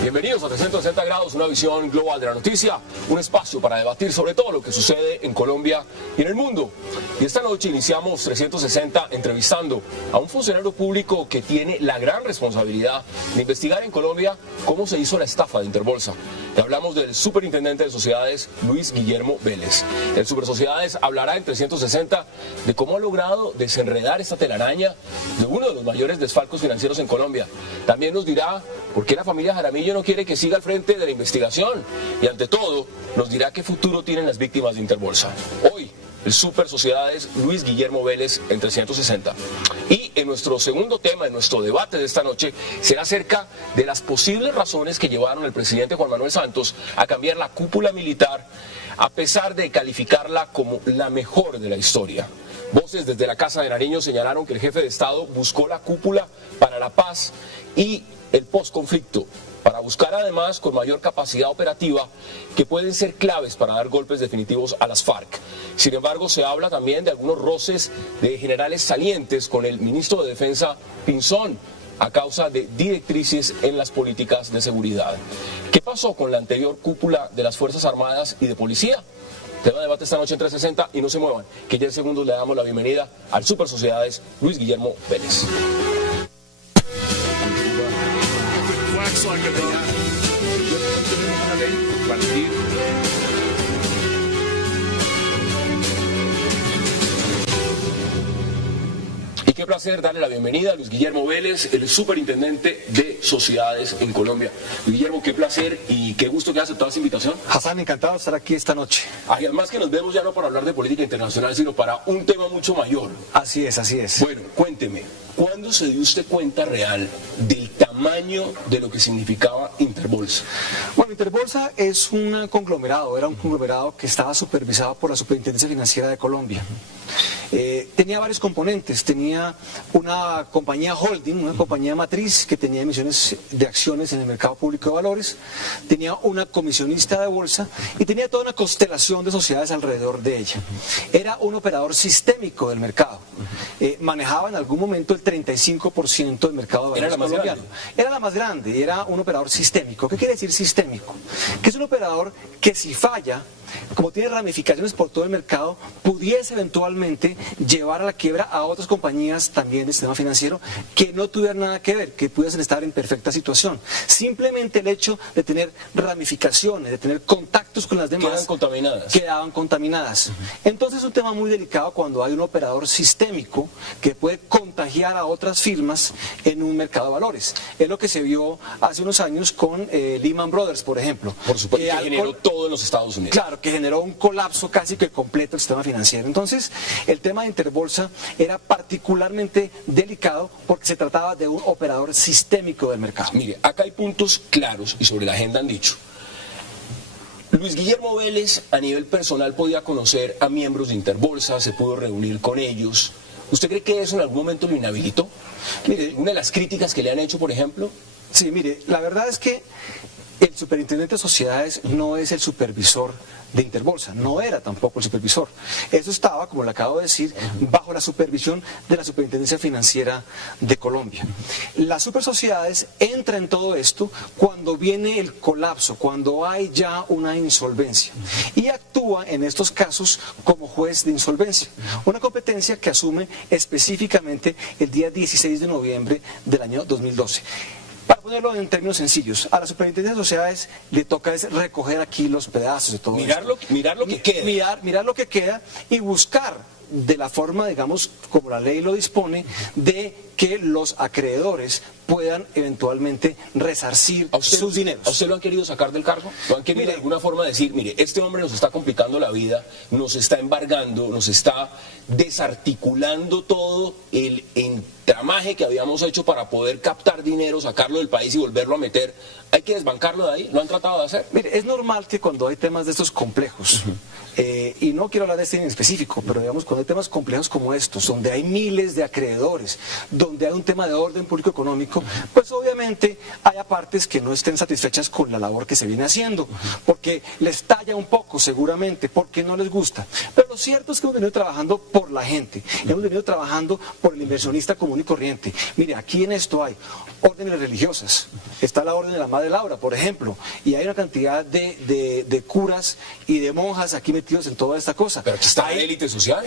Bienvenidos a 360 grados, una visión global de la noticia, un espacio para debatir sobre todo lo que sucede en Colombia y en el mundo. Y esta noche iniciamos 360 entrevistando a un funcionario público que tiene la gran responsabilidad de investigar en Colombia cómo se hizo la estafa de Interbolsa. Te hablamos del superintendente de sociedades, Luis Guillermo Vélez. El Supersociedades hablará en 360 de cómo ha logrado desenredar esta telaraña de uno de los mayores desfalcos financieros en Colombia. También nos dirá por qué la familia Jaramillo no quiere que siga al frente de la investigación. Y ante todo, nos dirá qué futuro tienen las víctimas de Interbolsa. Hoy, el Supersociedades Luis Guillermo Vélez en 360. Y en nuestro segundo tema, en nuestro debate de esta noche, será acerca de las posibles razones que llevaron al presidente Juan Manuel Santos a cambiar la cúpula militar, a pesar de calificarla como la mejor de la historia. Voces desde la Casa de Nariño señalaron que el jefe de Estado buscó la cúpula para la paz y el posconflicto, para buscar además con mayor capacidad operativa que pueden ser claves para dar golpes definitivos a las FARC. Sin embargo, se habla también de algunos roces de generales salientes con el ministro de Defensa Pinzón a causa de directrices en las políticas de seguridad. ¿Qué pasó con la anterior cúpula de las Fuerzas Armadas y de Policía? Tema de debate esta noche en 360 y no se muevan, que ya en segundos le damos la bienvenida al Supersociedades Luis Guillermo Vélez. Y qué placer darle la bienvenida a Luis Guillermo Vélez, el superintendente de sociedades en Colombia. Luis Guillermo, qué placer y qué gusto que haya aceptado esta invitación. Hassan, encantado de estar aquí esta noche. Y además que nos vemos ya no para hablar de política internacional, sino para un tema mucho mayor. Así es, así es. Bueno, cuénteme, ¿cuándo se dio usted cuenta real del tamaño de lo que significaba Interbolsa? Bueno, Interbolsa es un conglomerado, era un conglomerado que estaba supervisado por la Superintendencia Financiera de Colombia. Tenía varios componentes, tenía una compañía holding, una compañía matriz que tenía emisiones de acciones en el mercado público de valores, tenía una comisionista de bolsa y tenía toda una constelación de sociedades alrededor de ella. Era un operador sistémico del mercado, manejaba en algún momento el 35% del mercado de valores colombiano. Era la más grande y era un operador sistémico. ¿Qué quiere decir sistémico? Que es un operador que si falla, como tiene ramificaciones por todo el mercado, pudiese eventualmente llevar a la quiebra a otras compañías también del sistema financiero que no tuvieran nada que ver, que pudiesen estar en perfecta situación. Simplemente el hecho de tener ramificaciones, de tener contactos con las demás, quedaban contaminadas. Entonces es un tema muy delicado cuando hay un operador sistémico que puede contagiar a otras firmas en un mercado de valores. Es lo que se vio hace unos años con Lehman Brothers, por ejemplo. Por supuesto, que generó todo en los Estados Unidos. Claro, que generó un colapso casi que completo del sistema financiero. Entonces, el tema de Interbolsa era particularmente delicado porque se trataba de un operador sistémico del mercado. Mire, acá hay puntos claros y sobre la agenda han dicho. Luis Guillermo Vélez a nivel personal podía conocer a miembros de Interbolsa, se pudo reunir con ellos. ¿Usted cree que eso en algún momento lo inhabilitó? Mire, una de las críticas que le han hecho, por ejemplo. Sí, mire, la verdad es que el superintendente de sociedades no es el supervisor de Interbolsa, no era tampoco el supervisor. Eso estaba, como le acabo de decir, bajo la supervisión de la Superintendencia Financiera de Colombia. Las supersociedades entra en todo esto cuando viene el colapso, cuando hay ya una insolvencia, y actúa en estos casos como juez de insolvencia, una competencia que asume específicamente el día 16 de noviembre del año 2012. Para ponerlo en términos sencillos, a la Superintendencia de Sociedades le toca es recoger aquí los pedazos de todo mirar lo que queda. Mirar lo que queda y buscar de la forma, digamos, como la ley lo dispone, de que los acreedores puedan eventualmente resarcir sus dineros. ¿A usted lo han querido sacar del cargo? ¿Lo han querido de alguna forma decir, mire, este hombre nos está complicando la vida, nos está embargando, nos está desarticulando todo el entramaje que habíamos hecho para poder captar dinero, sacarlo del país y volverlo a meter? ¿Hay que desbancarlo de ahí? ¿Lo han tratado de hacer? Mire, es normal que cuando hay temas de estos complejos, y no quiero hablar de este en específico, pero digamos cuando hay temas complejos como estos, donde hay miles de acreedores, donde hay un tema de orden público económico, económico, pues obviamente haya partes que no estén satisfechas con la labor que se viene haciendo, porque les talla un poco seguramente, porque no les gusta. Pero lo cierto es que hemos venido trabajando por la gente, hemos venido trabajando por el inversionista común y corriente. Mire, aquí en esto hay órdenes religiosas, está la orden de la Madre Laura, por ejemplo, y hay una cantidad de curas y de monjas aquí metidos en toda esta cosa. Pero aquí está la élite social.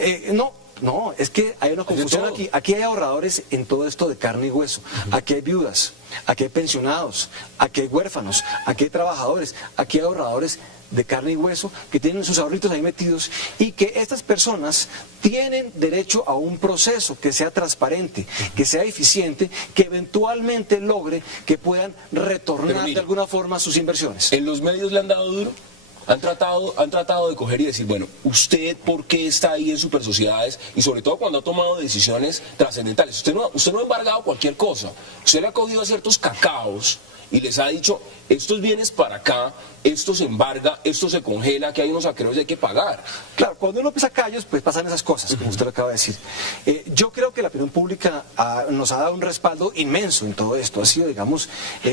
No, es que hay una confusión aquí. Aquí hay ahorradores en todo esto de carne y hueso. Aquí hay viudas, aquí hay pensionados, aquí hay huérfanos, aquí hay trabajadores, aquí hay ahorradores de carne y hueso que tienen sus ahorritos ahí metidos, y que estas personas tienen derecho a un proceso que sea transparente, que sea eficiente, que eventualmente logre que puedan retornar de alguna forma sus inversiones. ¿En los medios le han dado duro? Han tratado de coger y decir, bueno, ¿usted por qué está ahí en super sociedades? Y sobre todo cuando ha tomado decisiones trascendentales. Usted no ha embargado cualquier cosa. Usted le ha cogido a ciertos cacaos y les ha dicho, estos bienes para acá, esto se embarga, esto se congela, que hay unos acreedores y hay que pagar. Claro, cuando uno pisa callos, pues pasan esas cosas, como usted lo acaba de decir. Yo creo que la opinión pública nos ha dado un respaldo inmenso en todo esto. Ha sido, digamos,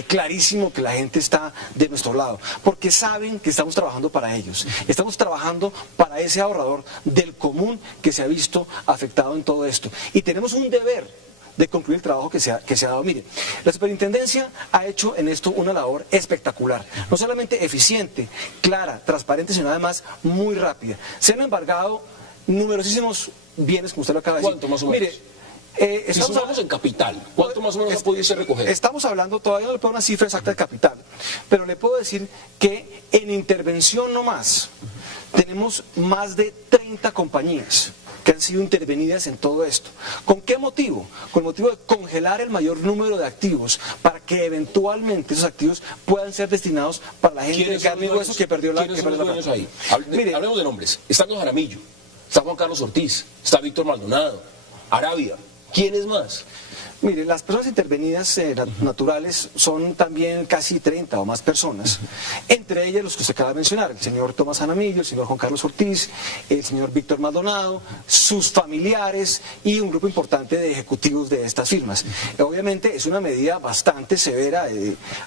clarísimo que la gente está de nuestro lado, porque saben que estamos trabajando para ellos. Estamos trabajando para ese ahorrador del común que se ha visto afectado en todo esto. Y tenemos un deber de concluir el trabajo que se ha dado. Mire, la superintendencia ha hecho en esto una labor espectacular, no solamente eficiente, clara, transparente, sino además muy rápida. Se han embargado numerosísimos bienes, como usted lo acaba de decir. ¿Cuánto más o menos? Mire, si sumamos en capital, ¿cuánto más o menos ha podido recoger? Estamos hablando, todavía no le puedo dar una cifra exacta de capital, pero le puedo decir que en intervención nomás tenemos más de 30 compañías que han sido intervenidas en todo esto. ¿Con qué motivo? Con el motivo de congelar el mayor número de activos para que eventualmente esos activos puedan ser destinados para la gente de carne y hueso que perdió la plata. Ahí? Hablemos de nombres. Está Don Jaramillo, está Juan Carlos Ortiz, está Víctor Maldonado, Arabia. ¿Quién es más? Mire, las personas intervenidas naturales son también casi 30 o más personas, entre ellas los que usted acaba de mencionar, el señor Tomás Jaramillo, el señor Juan Carlos Ortiz, el señor Víctor Maldonado, sus familiares y un grupo importante de ejecutivos de estas firmas. Obviamente es una medida bastante severa,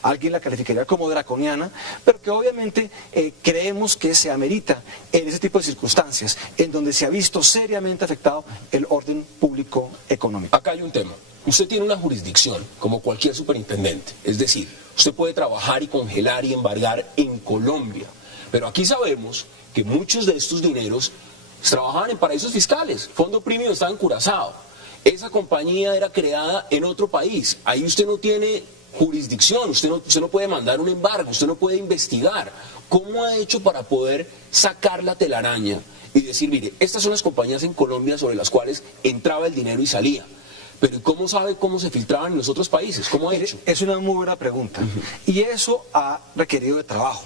alguien la calificaría como draconiana, pero que obviamente creemos que se amerita en ese tipo de circunstancias, en donde se ha visto seriamente afectado el orden público económico. Acá hay un tema. Usted tiene una jurisdicción, como cualquier superintendente, es decir, usted puede trabajar y congelar y embargar en Colombia, pero aquí sabemos que muchos de estos dineros trabajaban en paraísos fiscales. Fondo Premium estaba en Curazao, esa compañía era creada en otro país, ahí usted no tiene jurisdicción, usted no puede mandar un embargo, usted no puede investigar. ¿Cómo ha hecho para poder sacar la telaraña y decir, mire, estas son las compañías en Colombia sobre las cuales entraba el dinero y salía? Pero ¿cómo sabe cómo se filtraban en los otros países? ¿Cómo ha hecho? Es una muy buena pregunta. Y eso ha requerido de trabajo,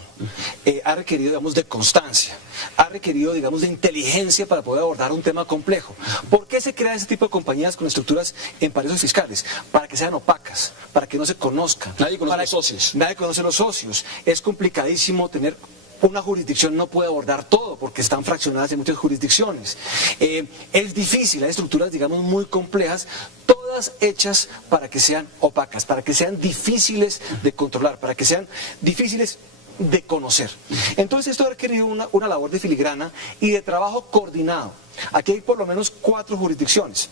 ha requerido, digamos, de constancia, ha requerido, digamos, de inteligencia para poder abordar un tema complejo. ¿Por qué se crean ese tipo de compañías con estructuras en paraísos fiscales? Para que sean opacas, para que no se conozcan. Nadie conoce los socios. Nadie conoce los socios. Es complicadísimo tener... Una jurisdicción no puede abordar todo porque están fraccionadas en muchas jurisdicciones. Es difícil, hay estructuras, digamos, muy complejas, todas hechas para que sean opacas, para que sean difíciles de controlar, para que sean difíciles de conocer. Entonces esto ha requerido una labor de filigrana y de trabajo coordinado. Aquí hay por lo menos 4 jurisdicciones.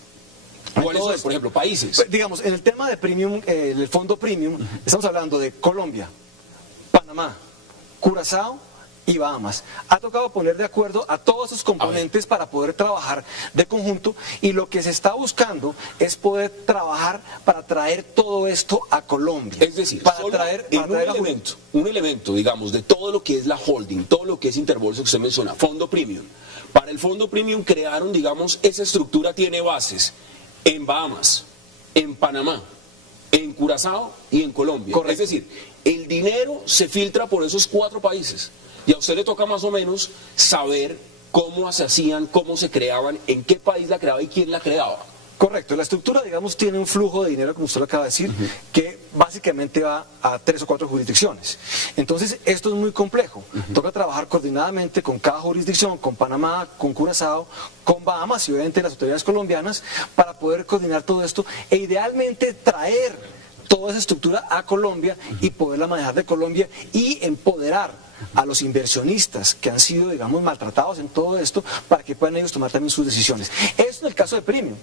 ¿Cuáles son, por ejemplo, países? Pues, digamos, en el tema de premium, el fondo premium, estamos hablando de Colombia, Panamá, Curazao y Bahamas. Ha tocado poner de acuerdo a todos sus componentes para poder trabajar de conjunto, y lo que se está buscando es poder trabajar para traer todo esto a Colombia. Es decir, un elemento, digamos, de todo lo que es la holding, todo lo que es Interbolsa que usted menciona, fondo premium. Para el fondo premium crearon, digamos, esa estructura tiene bases en Bahamas, en Panamá, en Curazao y en Colombia. Correcto. Es decir, el dinero se filtra por esos 4 países. Y a usted le toca más o menos saber cómo se hacían, cómo se creaban, en qué país la creaba y quién la creaba. Correcto, la estructura, digamos, tiene un flujo de dinero, como usted lo acaba de decir, que básicamente va a 3 o 4 jurisdicciones. Entonces, esto es muy complejo. Toca trabajar coordinadamente con cada jurisdicción, con Panamá, con Curazao, con Bahamas y obviamente las autoridades colombianas, para poder coordinar todo esto e idealmente traer toda esa estructura a Colombia y poderla manejar de Colombia y empoderar a los inversionistas que han sido, digamos, maltratados en todo esto para que puedan ellos tomar también sus decisiones. Eso es el caso de Premium.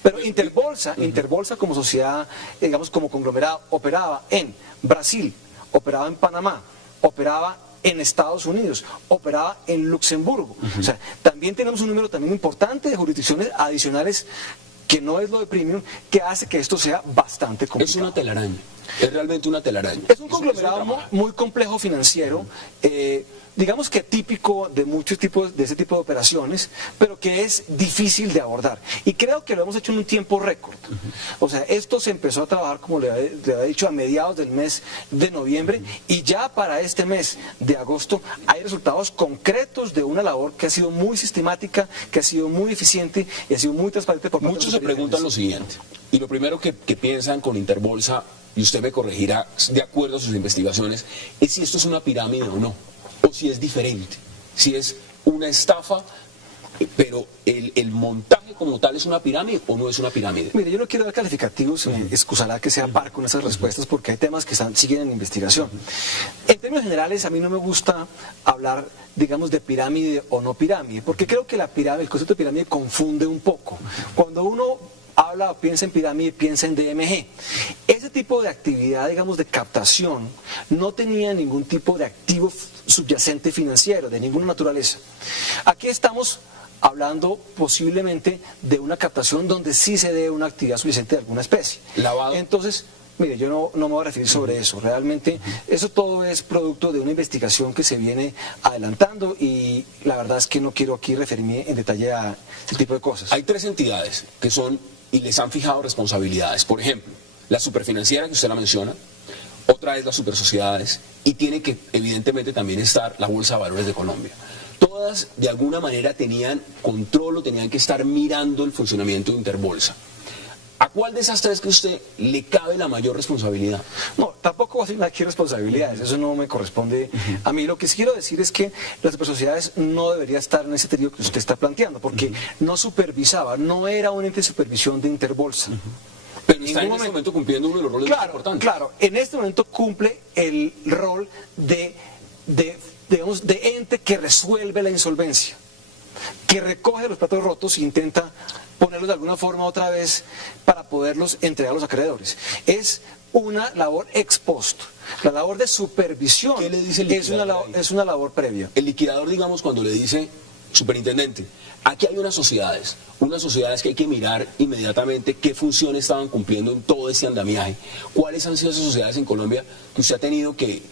Pero Interbolsa como sociedad, digamos, como conglomerado, operaba en Brasil, operaba en Panamá, operaba en Estados Unidos, operaba en Luxemburgo. O sea, también tenemos un número también importante de jurisdicciones adicionales que no es lo de Premium, que hace que esto sea bastante complicado. Es una telaraña, es realmente una telaraña. Es un conglomerado muy complejo financiero, digamos que típico de muchos tipos de ese tipo de operaciones, pero que es difícil de abordar. Y creo que lo hemos hecho en un tiempo récord. O sea, esto se empezó a trabajar, como le había dicho, a mediados del mes de noviembre, y ya para este mes de agosto hay resultados concretos de una labor que ha sido muy sistemática, que ha sido muy eficiente y ha sido muy transparente por parte de los Muchos se preguntan lo siguiente, y lo primero que piensan con Interbolsa, y usted me corregirá de acuerdo a sus investigaciones, es si esto es una pirámide o no, o si es diferente, si es una estafa, pero el montaje como tal es una pirámide o no es una pirámide. Mire, yo no quiero dar calificativos, me excusará que sea par con esas respuestas porque hay temas que siguen en investigación. En términos generales, a mí no me gusta hablar, digamos, de pirámide o no pirámide, porque creo que el concepto de pirámide confunde un poco. Cuando uno habla o piensa en pirámide, piensa en DMG. Ese tipo de actividad, digamos, de captación, no tenía ningún tipo de activo subyacente financiero, de ninguna naturaleza. Aquí estamos hablando posiblemente de una captación donde sí se dé una actividad subyacente de alguna especie. Lavado. Entonces, mire, yo no me voy a referir sobre eso. Realmente, eso todo es producto de una investigación que se viene adelantando y la verdad es que no quiero aquí referirme en detalle a ese tipo de cosas. Hay 3 entidades que son y les han fijado responsabilidades. Por ejemplo, la superfinanciera que usted la menciona, otra es las supersociedades y tiene que evidentemente también estar la Bolsa de Valores de Colombia. Todas de alguna manera tenían control o tenían que estar mirando el funcionamiento de Interbolsa. ¿A cuál de esas 3 que usted le cabe la mayor responsabilidad? No, tampoco voy a decir aquí responsabilidades, eso no me corresponde a mí. Lo que sí quiero decir es que las supersociedades no debería estar en ese trío que usted está planteando, porque no supervisaba, no era un ente de supervisión de Interbolsa. Pero está en este momento cumpliendo uno de los roles más importantes. Claro, en este momento cumple el rol digamos, de ente que resuelve la insolvencia, que recoge los platos rotos e intenta ponerlos de alguna forma otra vez para poderlos entregar a los acreedores. Es una labor ex post. La labor de supervisión ¿Qué le dice el es una labor previa. El liquidador, digamos, cuando le dice, superintendente, aquí hay unas sociedades que hay que mirar inmediatamente qué función estaban cumpliendo en todo este andamiaje. ¿Cuáles han sido esas sociedades en Colombia que usted ha tenido que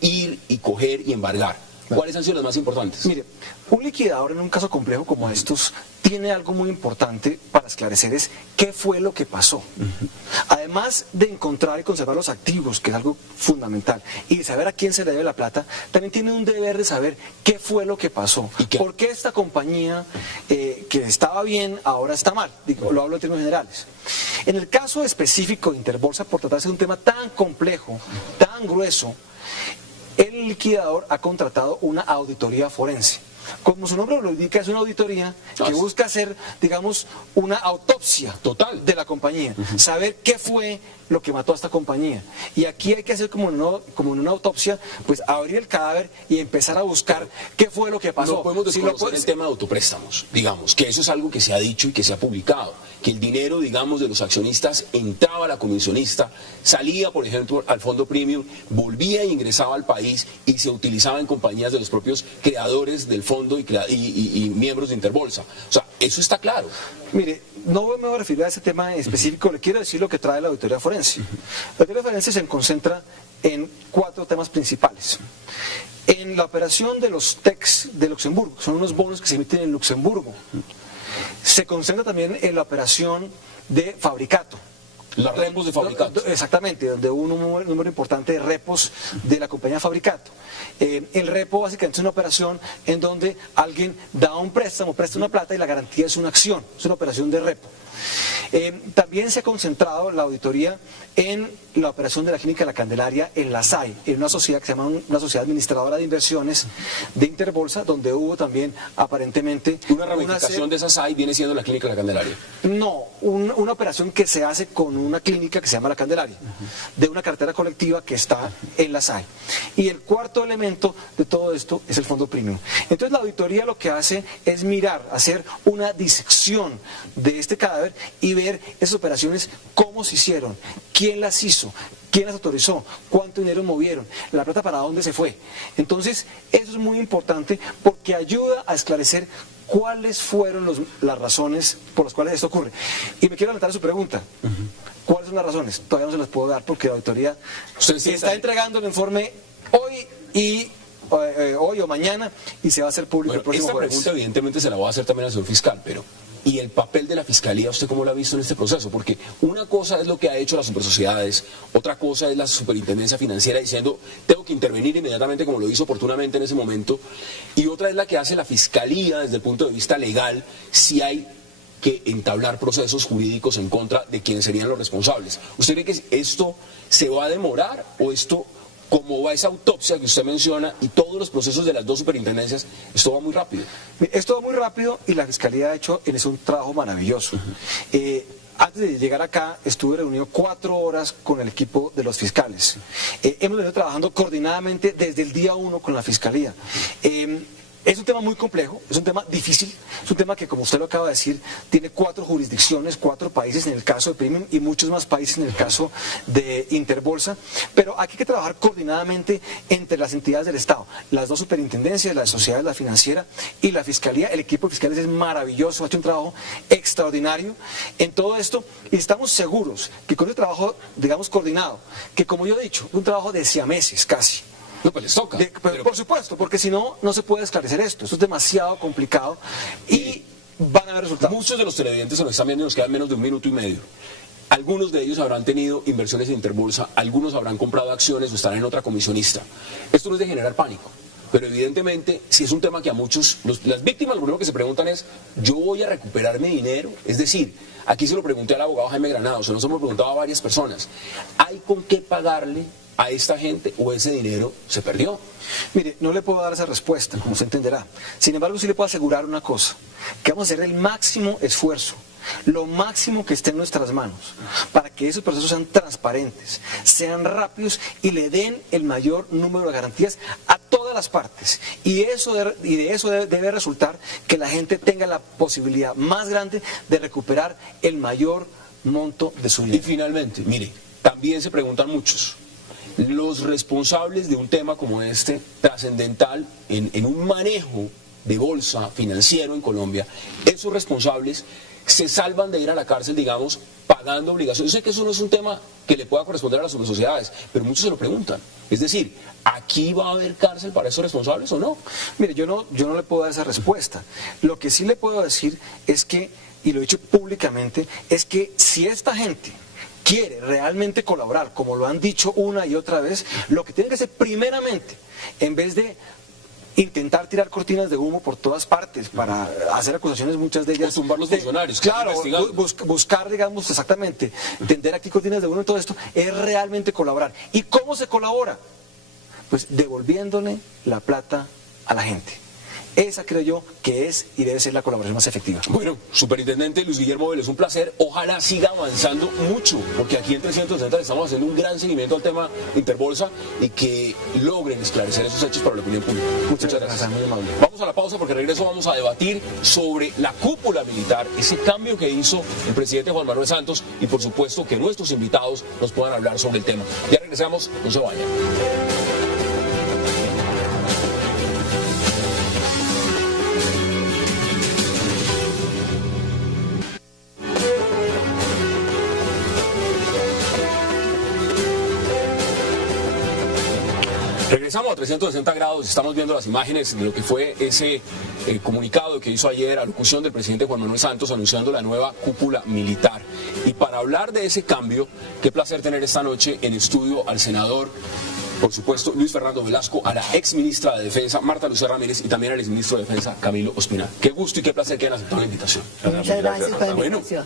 ir y coger y embargar? ¿Cuáles han sido las más importantes? Mire, un liquidador en un caso complejo como estos tiene algo muy importante para esclarecer, es qué fue lo que pasó. Además de encontrar y conservar los activos, que es algo fundamental, y de saber a quién se le debe la plata, también tiene un deber de saber qué fue lo que pasó. ¿Por qué esta compañía que estaba bien ahora está mal? Lo hablo en términos generales. En el caso específico de Interbolsa, por tratarse de un tema tan complejo, tan grueso, el liquidador ha contratado una auditoría forense. Como su nombre lo indica, es una auditoría que busca hacer, digamos, una autopsia total de la compañía, saber qué fue lo que mató a esta compañía. Y aquí hay que hacer como en una autopsia, pues abrir el cadáver y empezar a buscar qué fue lo que pasó. No podemos desconocer el tema de autopréstamos, digamos, que eso es algo que se ha dicho y que se ha publicado, que el dinero, digamos, de los accionistas entraba a la comisionista, salía, por ejemplo, al fondo Premium, volvía e ingresaba al país y se utilizaba en compañías de los propios creadores del fondo y miembros de Interbolsa. O sea, eso está claro. Mire, no me voy a referir a ese tema en específico, le quiero decir lo que trae la auditoría forense. La auditoría forense se concentra en 4 temas principales. En la operación de los TECs de Luxemburgo, son unos bonos que se emiten en Luxemburgo. Se concentra también en la operación de Fabricato. Las repos de Fabricato. Exactamente, donde hubo un número importante de repos de la compañía Fabricato. El repo básicamente es una operación en donde alguien da un préstamo, presta una plata y la garantía es una acción, es una operación de repo. También se ha concentrado la auditoría en la operación de la Clínica La Candelaria en la SAI, en una sociedad que se llama una sociedad administradora de inversiones de Interbolsa, donde hubo también aparentemente una ramificación de esa SAI viene siendo la Clínica La Candelaria. No, una operación que se hace con una clínica que se llama La Candelaria, de una cartera colectiva que está en la SAI. Y el cuarto elemento de todo esto es el fondo premium. Entonces la auditoría lo que hace es mirar, hacer una disección de este cadáver y ver esas operaciones, cómo se hicieron, quién las hizo, quién las autorizó, cuánto dinero movieron, la plata para dónde se fue. Entonces eso es muy importante porque ayuda a esclarecer cuáles fueron las razones por las cuales esto ocurre. Y me quiero adelantar a su pregunta. ¿Cuáles son las razones? Todavía no se las puedo dar porque la auditoría está entregando el informe hoy o mañana y se va a hacer público el próximo jueves. Esta pregunta evidentemente se la voy a hacer también al señor fiscal, pero ¿y el papel de la Fiscalía usted cómo lo ha visto en este proceso? Porque una cosa es lo que ha hecho las supersociedades, otra cosa es la superintendencia financiera diciendo tengo que intervenir inmediatamente como lo hizo oportunamente en ese momento, y otra es la que hace la Fiscalía desde el punto de vista legal si hay que entablar procesos jurídicos en contra de quienes serían los responsables. ¿Usted cree que esto se va a demorar o esto, como va esa autopsia que usted menciona y todos los procesos de las dos superintendencias, esto va muy rápido? Esto va muy rápido y la Fiscalía ha hecho en eso un trabajo maravilloso. Antes de llegar acá estuve reunido 4 horas con el equipo de los fiscales. Hemos venido trabajando coordinadamente desde el día 1 con la Fiscalía. Es un tema muy complejo, es un tema difícil, es un tema que, como usted lo acaba de decir, tiene 4 jurisdicciones, 4 países en el caso de Premium y muchos más países en el caso de Interbolsa, pero aquí hay que trabajar coordinadamente entre las entidades del Estado, las dos superintendencias, la sociedad, la financiera y la Fiscalía. El equipo de fiscales es maravilloso, ha hecho un trabajo extraordinario en todo esto y estamos seguros que con el trabajo, digamos, coordinado, que como yo he dicho, un trabajo de siameses casi. No, pues les toca. Por supuesto, porque si no, no se puede esclarecer esto. Esto es demasiado complicado y van a haber resultados. Muchos de los televidentes se nos están viendo y nos quedan menos de 1 minuto y medio. Algunos de ellos habrán tenido inversiones en Interbolsa, algunos habrán comprado acciones o estarán en otra comisionista. Esto no es de generar pánico, pero evidentemente, si es un tema que a muchos, las víctimas lo primero que se preguntan es, ¿yo voy a recuperar mi dinero? Es decir, aquí se lo pregunté al abogado Jaime Granados, se nos hemos preguntado a varias personas, ¿hay con qué pagarle a esta gente o ese dinero se perdió? Mire, no le puedo dar esa respuesta, como usted entenderá. Sin embargo, sí le puedo asegurar una cosa, que vamos a hacer el máximo esfuerzo, lo máximo que esté en nuestras manos, para que esos procesos sean transparentes, sean rápidos y le den el mayor número de garantías a todas las partes. Y de eso debe resultar que la gente tenga la posibilidad más grande de recuperar el mayor monto de su dinero. Y finalmente, mire, también se preguntan muchos, los responsables de un tema como este, trascendental en un manejo de bolsa financiero en Colombia, esos responsables se salvan de ir a la cárcel, digamos, pagando obligaciones. Yo sé que eso no es un tema que le pueda corresponder a las sociedades, pero muchos se lo preguntan. Es decir, ¿aquí va a haber cárcel para esos responsables o no? Mire, yo no le puedo dar esa respuesta. Lo que sí le puedo decir es que, y lo he dicho públicamente, es que si esta gente quiere realmente colaborar, como lo han dicho una y otra vez, lo que tienen que hacer primeramente, en vez de intentar tirar cortinas de humo por todas partes para hacer acusaciones, muchas de ellas... O tumbar los funcionarios. Claro, buscar, digamos, exactamente, tender aquí cortinas de humo en todo esto, es realmente colaborar. ¿Y cómo se colabora? Pues devolviéndole la plata a la gente. Esa creo yo que es y debe ser la colaboración más efectiva. Bueno, Superintendente Luis Guillermo Vélez, un placer. Ojalá siga avanzando mucho, porque aquí en 360 estamos haciendo un gran seguimiento al tema Interbolsa y que logren esclarecer esos hechos para la opinión pública. Muchas gracias. Muy amable. Vamos a la pausa porque al regreso vamos a debatir sobre la cúpula militar, ese cambio que hizo el presidente Juan Manuel Santos y por supuesto que nuestros invitados nos puedan hablar sobre el tema. Ya regresamos, no se vayan. Regresamos a 360 grados, estamos viendo las imágenes de lo que fue ese comunicado que hizo ayer, alocución del presidente Juan Manuel Santos anunciando la nueva cúpula militar. Y para hablar de ese cambio, qué placer tener esta noche en estudio al senador, por supuesto, Luis Fernando Velasco, a la ex ministra de Defensa, Marta Lucía Ramírez, y también al ex ministro de Defensa, Camilo Ospina. Qué gusto y qué placer que hayan aceptado la invitación. Muchas gracias por la invitación.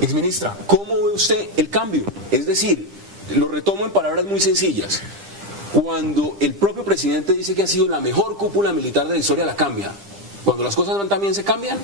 Exministra, ¿cómo ve usted el cambio? Es decir, lo retomo en palabras muy sencillas. Cuando el propio presidente dice que ha sido la mejor cúpula militar de la historia, la cambia. Cuando las cosas van también, ¿se cambian?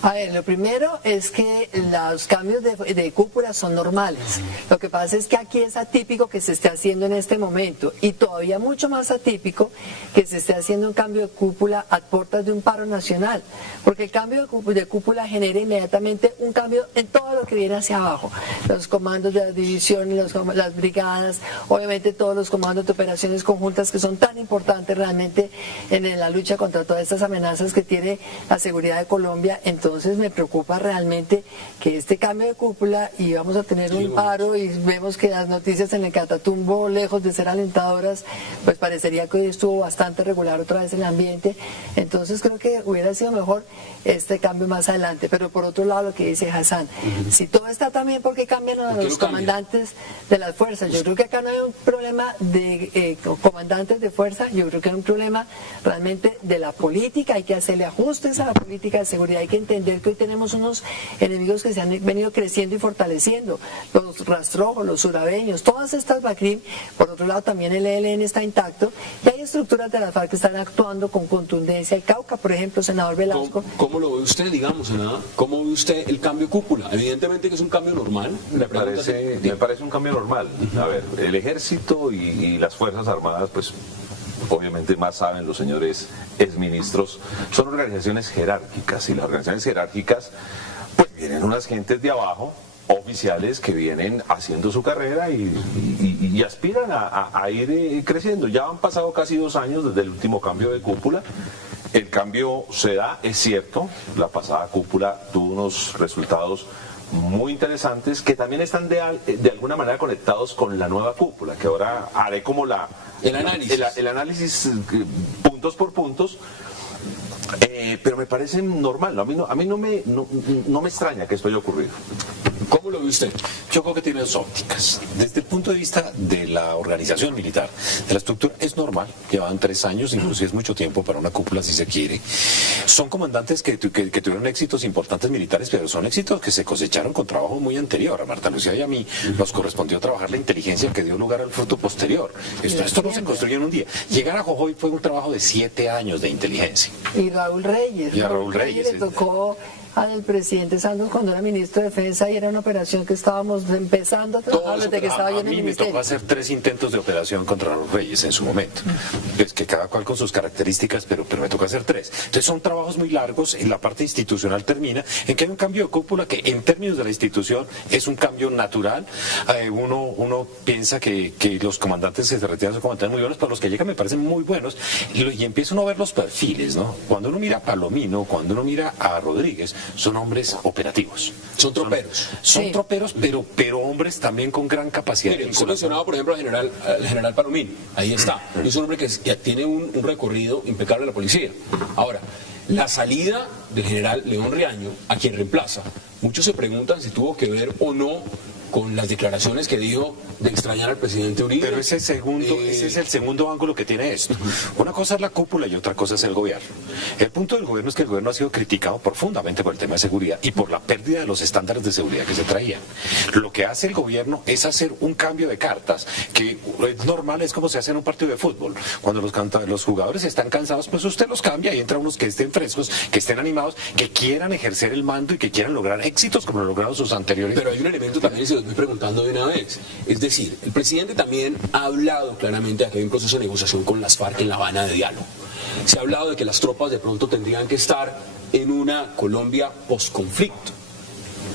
A ver, lo primero es que los cambios de cúpula son normales. Lo que pasa es que aquí es atípico que se esté haciendo en este momento y todavía mucho más atípico que se esté haciendo un cambio de cúpula a puertas de un paro nacional, porque el cambio de cúpula genera inmediatamente un cambio en todo lo que viene hacia abajo. Los comandos de las divisiones, las brigadas, obviamente todos los comandos de operaciones conjuntas que son tan importantes realmente en la lucha contra todas estas amenazas que tiene la seguridad de Colombia. Entonces me preocupa realmente que este cambio de cúpula y vamos a tener un paro y vemos que las noticias en el Catatumbo, lejos de ser alentadoras, pues parecería que hoy estuvo bastante regular otra vez el ambiente. Entonces creo que hubiera sido mejor este cambio más adelante. Pero por otro lado, lo que dice Hassan, si todo está también, ¿por qué cambian a los comandantes de las fuerzas? Yo creo que acá no hay un problema de comandantes de fuerza, yo creo que hay un problema realmente de la política. Hay que hacerle ajustes a la política de seguridad. Hay que entender que hoy tenemos unos enemigos que se han venido creciendo y fortaleciendo, los rastrojos, los surabeños, todas estas BACRIM. Por otro lado, también el ELN está intacto y hay estructuras de la FARC que están actuando con contundencia. El Cauca, por ejemplo, senador Velasco. ¿Cómo lo ve usted, digamos, senador? ¿Cómo ve usted el cambio cúpula? Evidentemente que es un cambio normal. Me parece un cambio normal. A ver, el ejército y las Fuerzas Armadas, pues obviamente más saben los señores exministros, son organizaciones jerárquicas, y las organizaciones jerárquicas pues vienen unas gentes de abajo, oficiales que vienen haciendo su carrera y aspiran a ir creciendo. Ya han pasado casi 2 años desde el último cambio de cúpula. El cambio se da, es cierto, la pasada cúpula tuvo unos resultados muy interesantes que también están de alguna manera conectados con la nueva cúpula, que ahora haré como el análisis puntos por puntos, pero me parece normal. A mí no me extraña que esto haya ocurrido. ¿Cómo lo ve usted? Yo creo que tiene 2 ópticas. Desde el punto de vista de la organización militar, de la estructura, es normal. Llevan 3 años, inclusive es mucho tiempo para una cúpula si se quiere. Son comandantes que tuvieron éxitos importantes militares, pero son éxitos que se cosecharon con trabajo muy anterior. A Marta Lucía y a mí nos correspondió trabajar la inteligencia que dio lugar al fruto posterior. Esto no se construyó en un día. Llegar a Jujuy fue un trabajo de 7 años de inteligencia. Y Raúl Reyes. Y a Raúl Reyes le tocó al presidente Santos cuando era ministro de Defensa y era una operación que estábamos empezando a trabajar desde que estaba yo en el ministerio. A mí me tocó hacer 3 intentos de operación contra los Reyes en su momento. Es que cada cual con sus características, pero me tocó hacer 3. Entonces son trabajos muy largos, en la parte institucional termina, en que hay un cambio de cúpula que en términos de la institución es un cambio natural. Uno piensa que los comandantes que se retiran son comandantes muy buenos, pero los que llegan me parecen muy buenos y empieza uno a ver los perfiles, ¿no? Cuando uno mira a Palomino, cuando uno mira a Rodríguez, son hombres operativos. Son troperos. Son troperos, pero hombres también con gran capacidad. Mire, usted mencionaba, por ejemplo, al general Palomino. Ahí está. Es un hombre que tiene un recorrido impecable de la policía. Ahora, la salida del general León Riaño, a quien reemplaza, muchos se preguntan si tuvo que ver o no con las declaraciones que dijo de extrañar al presidente Uribe. Pero ese es el segundo ángulo que tiene esto. Una cosa es la cúpula y otra cosa es el gobierno. El punto del gobierno es que el gobierno ha sido criticado profundamente por el tema de seguridad y por la pérdida de los estándares de seguridad que se traían. Lo que hace el gobierno es hacer un cambio de cartas, que es normal, es como se hace en un partido de fútbol. Cuando los jugadores están cansados, pues usted los cambia y entra unos que estén frescos, que estén animados, que quieran ejercer el mando y que quieran lograr éxitos como lo lograron sus anteriores. Pero hay un elemento también, y se lo estoy preguntando de una vez. Es decir, el presidente también ha hablado claramente de que hay un proceso de negociación con las FARC en La Habana de diálogo. Se ha hablado de que las tropas de pronto tendrían que estar en una Colombia postconflicto.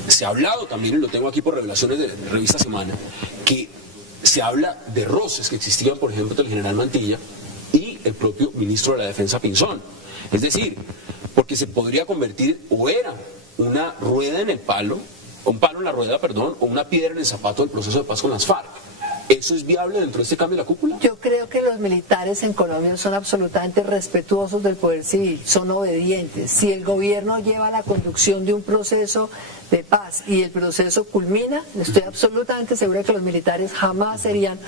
Se ha hablado también, y lo tengo aquí por revelaciones de revista Semana, que se habla de roces que existían, por ejemplo, entre el general Mantilla y el propio ministro de la Defensa Pinzón. Es decir, porque se podría convertir, o era una rueda en el palo, un palo en la rueda, perdón, o una piedra en el zapato del proceso de paz con las FARC. ¿Eso es viable dentro de este cambio de la cúpula? Yo creo que los militares en Colombia son absolutamente respetuosos del poder civil, son obedientes. Si el gobierno lleva la conducción de un proceso de paz y el proceso culmina, estoy absolutamente segura que los militares jamás serían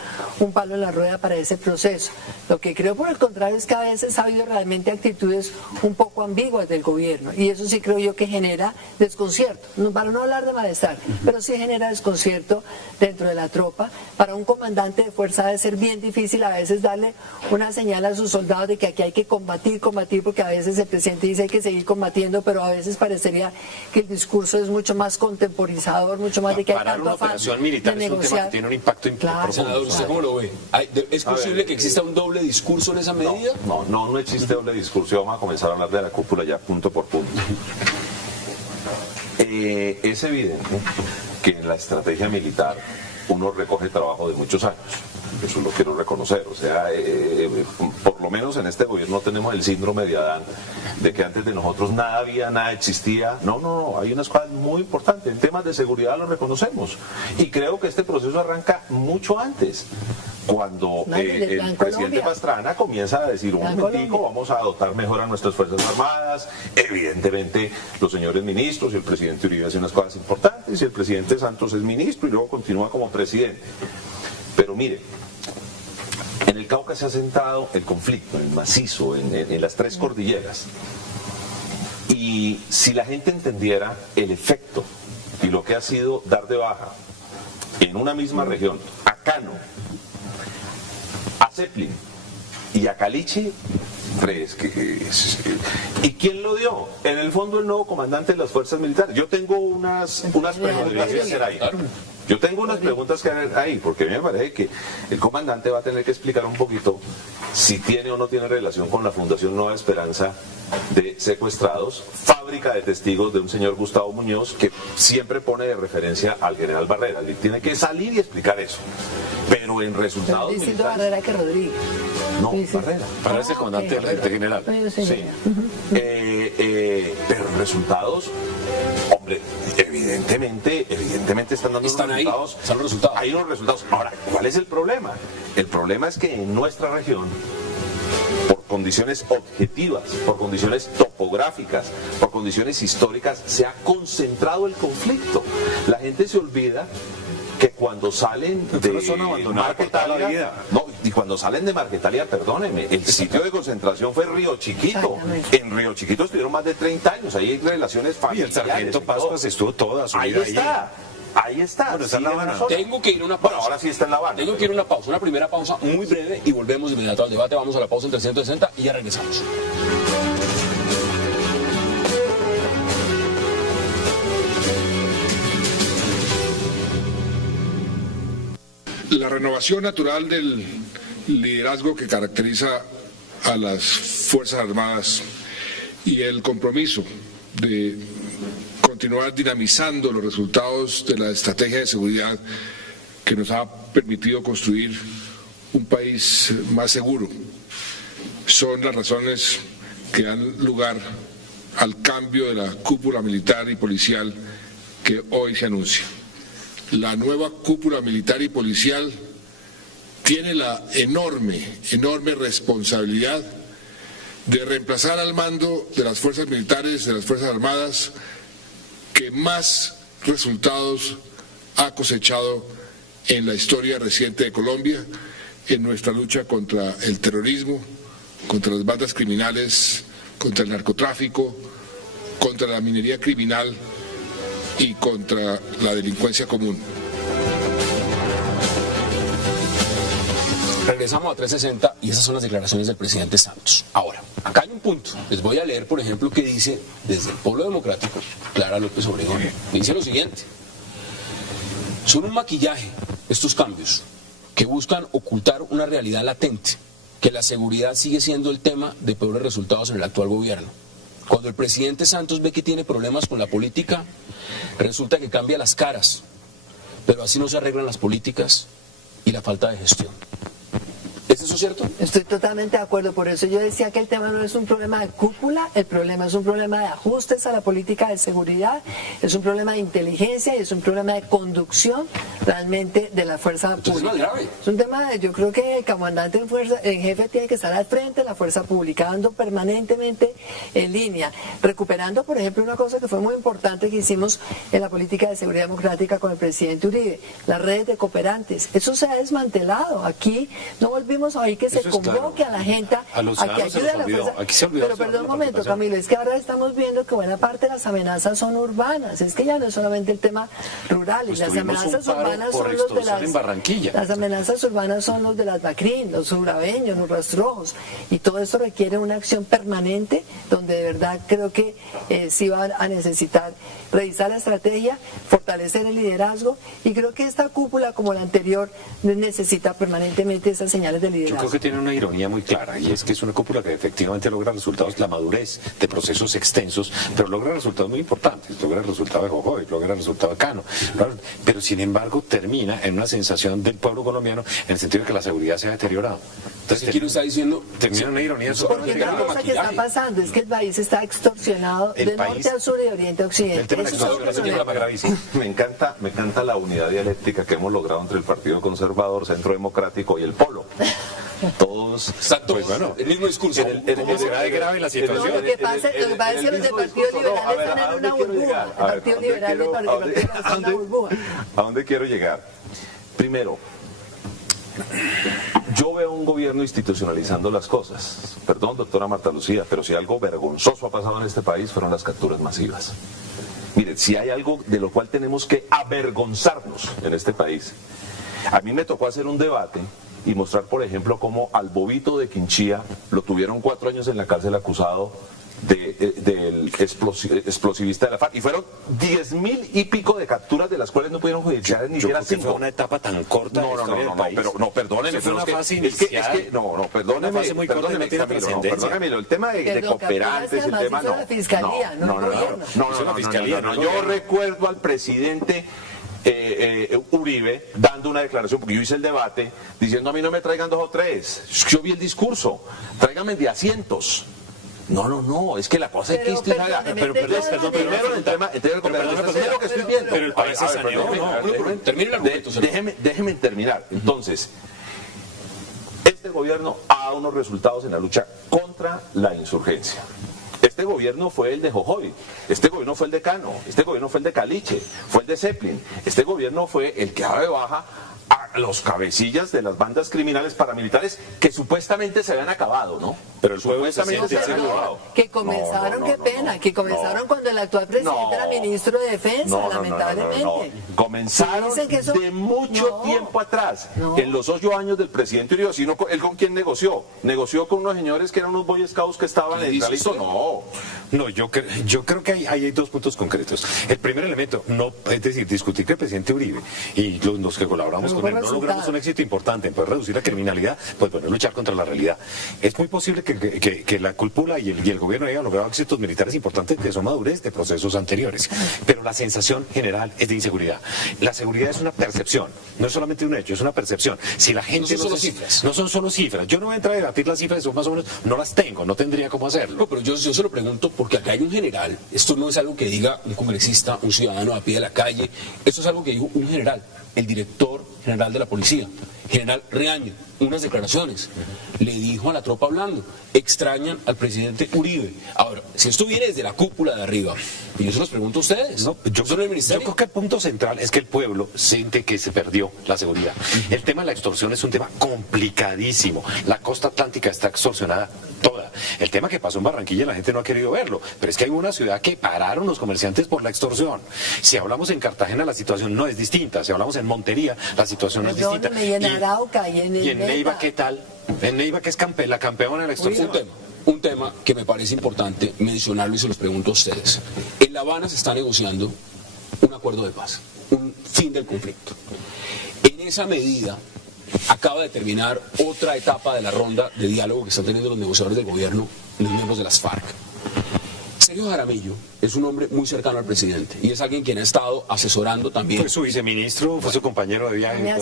un palo en la rueda para ese proceso. Lo que creo por el contrario es que a veces ha habido realmente actitudes un poco ambiguas del gobierno y eso sí creo yo que genera desconcierto, para no hablar de malestar, pero sí genera desconcierto dentro de la tropa. Para un comandante de fuerza debe ser bien difícil a veces darle una señal a sus soldados de que aquí hay que combatir, porque a veces el presidente dice hay que seguir combatiendo, pero a veces parecería que el discurso es mucho más contemporizador, mucho más de que hay parar tanto una afán operación militar de es un tema negociar. que tiene un impacto Claro. Senador, ¿usted cómo lo ve? ¿Es posible que exista un doble discurso en esa medida? No existe doble discurso. Vamos a comenzar a hablar de la cúpula ya punto por punto. Es evidente que en la estrategia militar uno recoge trabajo de muchos años. Eso lo quiero reconocer. O sea, por lo menos en este gobierno tenemos el síndrome de Adán, de que antes de nosotros nada había, nada existía. No, hay unas cosas muy importantes. En temas de seguridad lo reconocemos. Y creo que este proceso arranca mucho antes. Cuando el presidente Pastrana comienza a decir, un momentico, vamos a dotar mejor a nuestras Fuerzas Armadas. Evidentemente, los señores ministros y el presidente Uribe hacen unas cosas importantes, y el presidente Santos es ministro y luego continúa como presidente. Pero mire, en el Cauca se ha sentado el conflicto, en el macizo, en las tres cordilleras. Y si la gente entendiera el efecto y lo que ha sido dar de baja en una misma región, a Cano, a Zeppelin y a Caliche, ¿y quién lo dio? En el fondo el nuevo comandante de las fuerzas militares. Yo tengo unas preguntas que hacer ahí. Yo tengo unas preguntas que hacer ahí, porque a mí me parece que el comandante va a tener que explicar un poquito si tiene o no tiene relación con la Fundación Nueva Esperanza de secuestrados, fábrica de testigos de un señor Gustavo Muñoz que siempre pone de referencia al general Barrera. Él tiene que salir y explicar eso. Pero en resultados Es distinto militares... Barrera que Rodríguez. No, Sí. Barrera. Para ese comandante del gerente general. Sí. Pero en resultados, hombre, evidentemente están dando Están unos ahí, resultados. están los resultados. Hay unos resultados. Ahora, ¿cuál es el problema? El problema es que en nuestra región, por condiciones objetivas, por condiciones topográficas, por condiciones históricas, se ha concentrado el conflicto. La gente se olvida que cuando salen Pero son abandonados por toda la vida. y cuando salen de Marquetalia, perdóneme, el sitio de concentración fue Río Chiquito. Exactamente. En Río Chiquito estuvieron más de 30 años, ahí hay relaciones Y el familiares. sargento y todo. Pascuas estuvo toda su Ahí vida está. Ahí está. Bueno, está en sigue La Habana. Venezuela. Tengo que ir a una Bueno, pausa. ahora sí está en La Habana. Tengo que ir a una pausa, una primera pausa muy breve y volvemos de inmediato al debate. Vamos a la pausa en 360 y ya regresamos. La renovación natural del liderazgo que caracteriza a las Fuerzas Armadas y el compromiso de continuar dinamizando los resultados de la estrategia de seguridad que nos ha permitido construir un país más seguro son las razones que dan lugar al cambio de la cúpula militar y policial que hoy se anuncia. La nueva cúpula militar y policial tiene la enorme responsabilidad de reemplazar al mando de las fuerzas militares, de las Fuerzas Armadas, que más resultados ha cosechado en la historia reciente de Colombia, en nuestra lucha contra el terrorismo, contra las bandas criminales, contra el narcotráfico, contra la minería criminal y contra la delincuencia común. Regresamos a 360 y esas son las declaraciones del presidente Santos. Ahora, acá hay un punto. Les voy a leer, por ejemplo, que dice desde el Polo Democrático, Clara López Obregón. Dice lo siguiente: son un maquillaje estos cambios que buscan ocultar una realidad latente, que la seguridad sigue siendo el tema de peores resultados en el actual gobierno. Cuando el presidente Santos ve que tiene problemas con la política, resulta que cambia las caras, pero así no se arreglan las políticas y la falta de gestión. Este ¿cierto? Estoy totalmente de acuerdo, por eso yo decía que el tema no es un problema de cúpula, el problema es un problema de ajustes a la política de seguridad, es un problema de inteligencia y es un problema de conducción realmente de la fuerza Entonces, pública. es más grave. Es un tema de, yo creo que el comandante en jefe tiene que estar al frente de la fuerza pública, dando permanentemente en línea, recuperando, por ejemplo, una cosa que fue muy importante que hicimos en la política de seguridad democrática con el presidente Uribe, las redes de cooperantes. Eso se ha desmantelado. Aquí no volvimos a oír que se Eso es convoque claro. a la gente A los a que ciudadanos se ayude a les la olvidó. fuerza. Aquí se olvidó Pero perdón un la momento, participación. Camilo, es que ahora estamos viendo que buena parte de las amenazas son urbanas. Es que ya no es solamente el tema rural. Pues las tuvimos amenazas un paro urbanas por son los de extorsión en Barranquilla. las amenazas urbanas son los de las Bacrín, los urabeños, los rastrojos, y todo eso requiere una acción permanente donde de verdad creo que sí van a necesitar revisar la estrategia, fortalecer el liderazgo, y creo que esta cúpula como la anterior necesita permanentemente esas señales de Yo liderazgo. creo que tiene una ironía muy clara, y es que es una cúpula que efectivamente logra resultados, la madurez de procesos extensos, pero logra resultados muy importantes, logra el resultado de Jojoy, logra el resultado de Cano, pero sin embargo termina en una sensación del pueblo colombiano en el sentido de que la seguridad se ha deteriorado. Entonces, ¿Quién está diciendo? termina una ironía súper Porque Pero una no cosa que está maquillaje. pasando es que el país está extorsionado El de país- norte a sur y de oriente a occidente. el tema de la Eso es otro extorsión es un problema. problema gravísimo. Me encanta la unidad dialéctica que hemos logrado entre el Partido Conservador, Centro Democrático y el Polo. Todos Está todo Pues bueno, el mismo discurso. ¿Cómo será de grave la situación? No, lo que pasa es que los del Partido Liberal están en una burbuja. El Partido Liberal y el Partido Conservador están en una burbuja. ¿A dónde quiero llegar? Primero, yo veo un gobierno institucionalizando las cosas. Perdón, doctora Marta Lucía, pero si algo vergonzoso ha pasado en este país fueron las capturas masivas. Miren, si hay algo de lo cual tenemos que avergonzarnos en este país, a mí me tocó hacer un debate y mostrar, por ejemplo, cómo al bobito de Quinchía lo tuvieron 4 años en la cárcel acusado del explosivista de la FARC, y fueron 10.000 y pico de capturas, de las cuales no pudieron judiciar ni Yo siquiera creo que fue 5. una etapa tan corta de la historia del país. Pero no, perdóneme. Eso fue pero una es que- fase es que- inicial. perdóneme, Una fase muy corta y no perdóneme, tiene Camilo, trascendencia. perdóneme, el tema de Perdón, cooperantes, el capturas tema además no. hizo la fiscalía, no el gobierno. Hizo la fiscalía, no el Yo gobierno. recuerdo al presidente Uribe dando una declaración, porque yo hice el debate, diciendo: a mí no me traigan 2 o 3. Yo vi el discurso, tráiganme de a cientos. No, es que la cosa es que primero el tema, es lo que estoy viendo. Pero el país se saneó, ¿no? Termine el argumento, señor. Déjeme terminar. Entonces, este gobierno ha dado unos resultados en la lucha contra la insurgencia. Este gobierno fue el de Jojoy, este gobierno fue el de Cano, este gobierno fue el de Caliche, fue el de Zeppelin, este gobierno fue el que da de baja a los cabecillas de las bandas criminales paramilitares que supuestamente se habían acabado, ¿no? Pero el pueblo se supuestamente siente se habían seguro. acabado. Que comenzaron, No, qué pena, que comenzaron cuando el actual presidente era ministro de Defensa, lamentablemente. Comenzaron Dicen que eso- de mucho No. tiempo atrás, No. en los 8 años del presidente Uribe. Sino ¿él con quién negoció? ¿Negoció con unos señores que eran unos Boy Scouts que estaban ¿Qué en dice Israelito? usted? No. No, yo creo que hay 2 puntos concretos. El primer elemento, es decir, discutir que el presidente Uribe y los que colaboramos Pero con él fue no logramos resultado. un éxito importante en poder reducir la criminalidad, pues bueno, luchar contra la realidad. Es muy posible que la cúpula y el gobierno hayan logrado éxitos militares importantes que son madurez de procesos anteriores, pero la sensación general es de inseguridad. La seguridad es una percepción, no es solamente un hecho, es una percepción. Si la gente No son solo cifras. no son solo cifras. Yo no voy a entrar a debatir las cifras, son más o menos, no las tengo, no tendría cómo hacerlo. No, pero yo se lo pregunto porque acá hay un general. Esto no es algo que diga un congresista, un ciudadano a pie de la calle. Esto es algo que dijo un general, el director general de la policía, general Reaño, unas declaraciones. Le dijo a la tropa hablando: extrañan al presidente Uribe. Ahora, si esto viene desde la cúpula de arriba, y yo se los pregunto a ustedes, No, yo ¿son el ministerio? creo que el punto central es que el pueblo siente que se perdió la seguridad. El tema de la extorsión es un tema complicadísimo. La costa atlántica está extorsionada toda. El tema que pasó en Barranquilla la gente no ha querido verlo, pero es que hay una ciudad que pararon los comerciantes por la extorsión. Si hablamos en Cartagena la situación no es distinta, si hablamos en Montería la situación no es distinta. Perdóneme, y en Arauca, y en Neiva, Meta. ¿qué tal? En Neiva, que es la campeona de la extorsión. Un tema que me parece importante mencionarlo y se los pregunto a ustedes. En La Habana se está negociando un acuerdo de paz, un fin del conflicto. En esa medida acaba de terminar otra etapa de la ronda de diálogo que están teniendo los negociadores del gobierno, los miembros de las FARC. Sergio Jaramillo es un hombre muy cercano al presidente y es alguien quien ha estado asesorando también. Fue su viceministro, fue su compañero de viaje.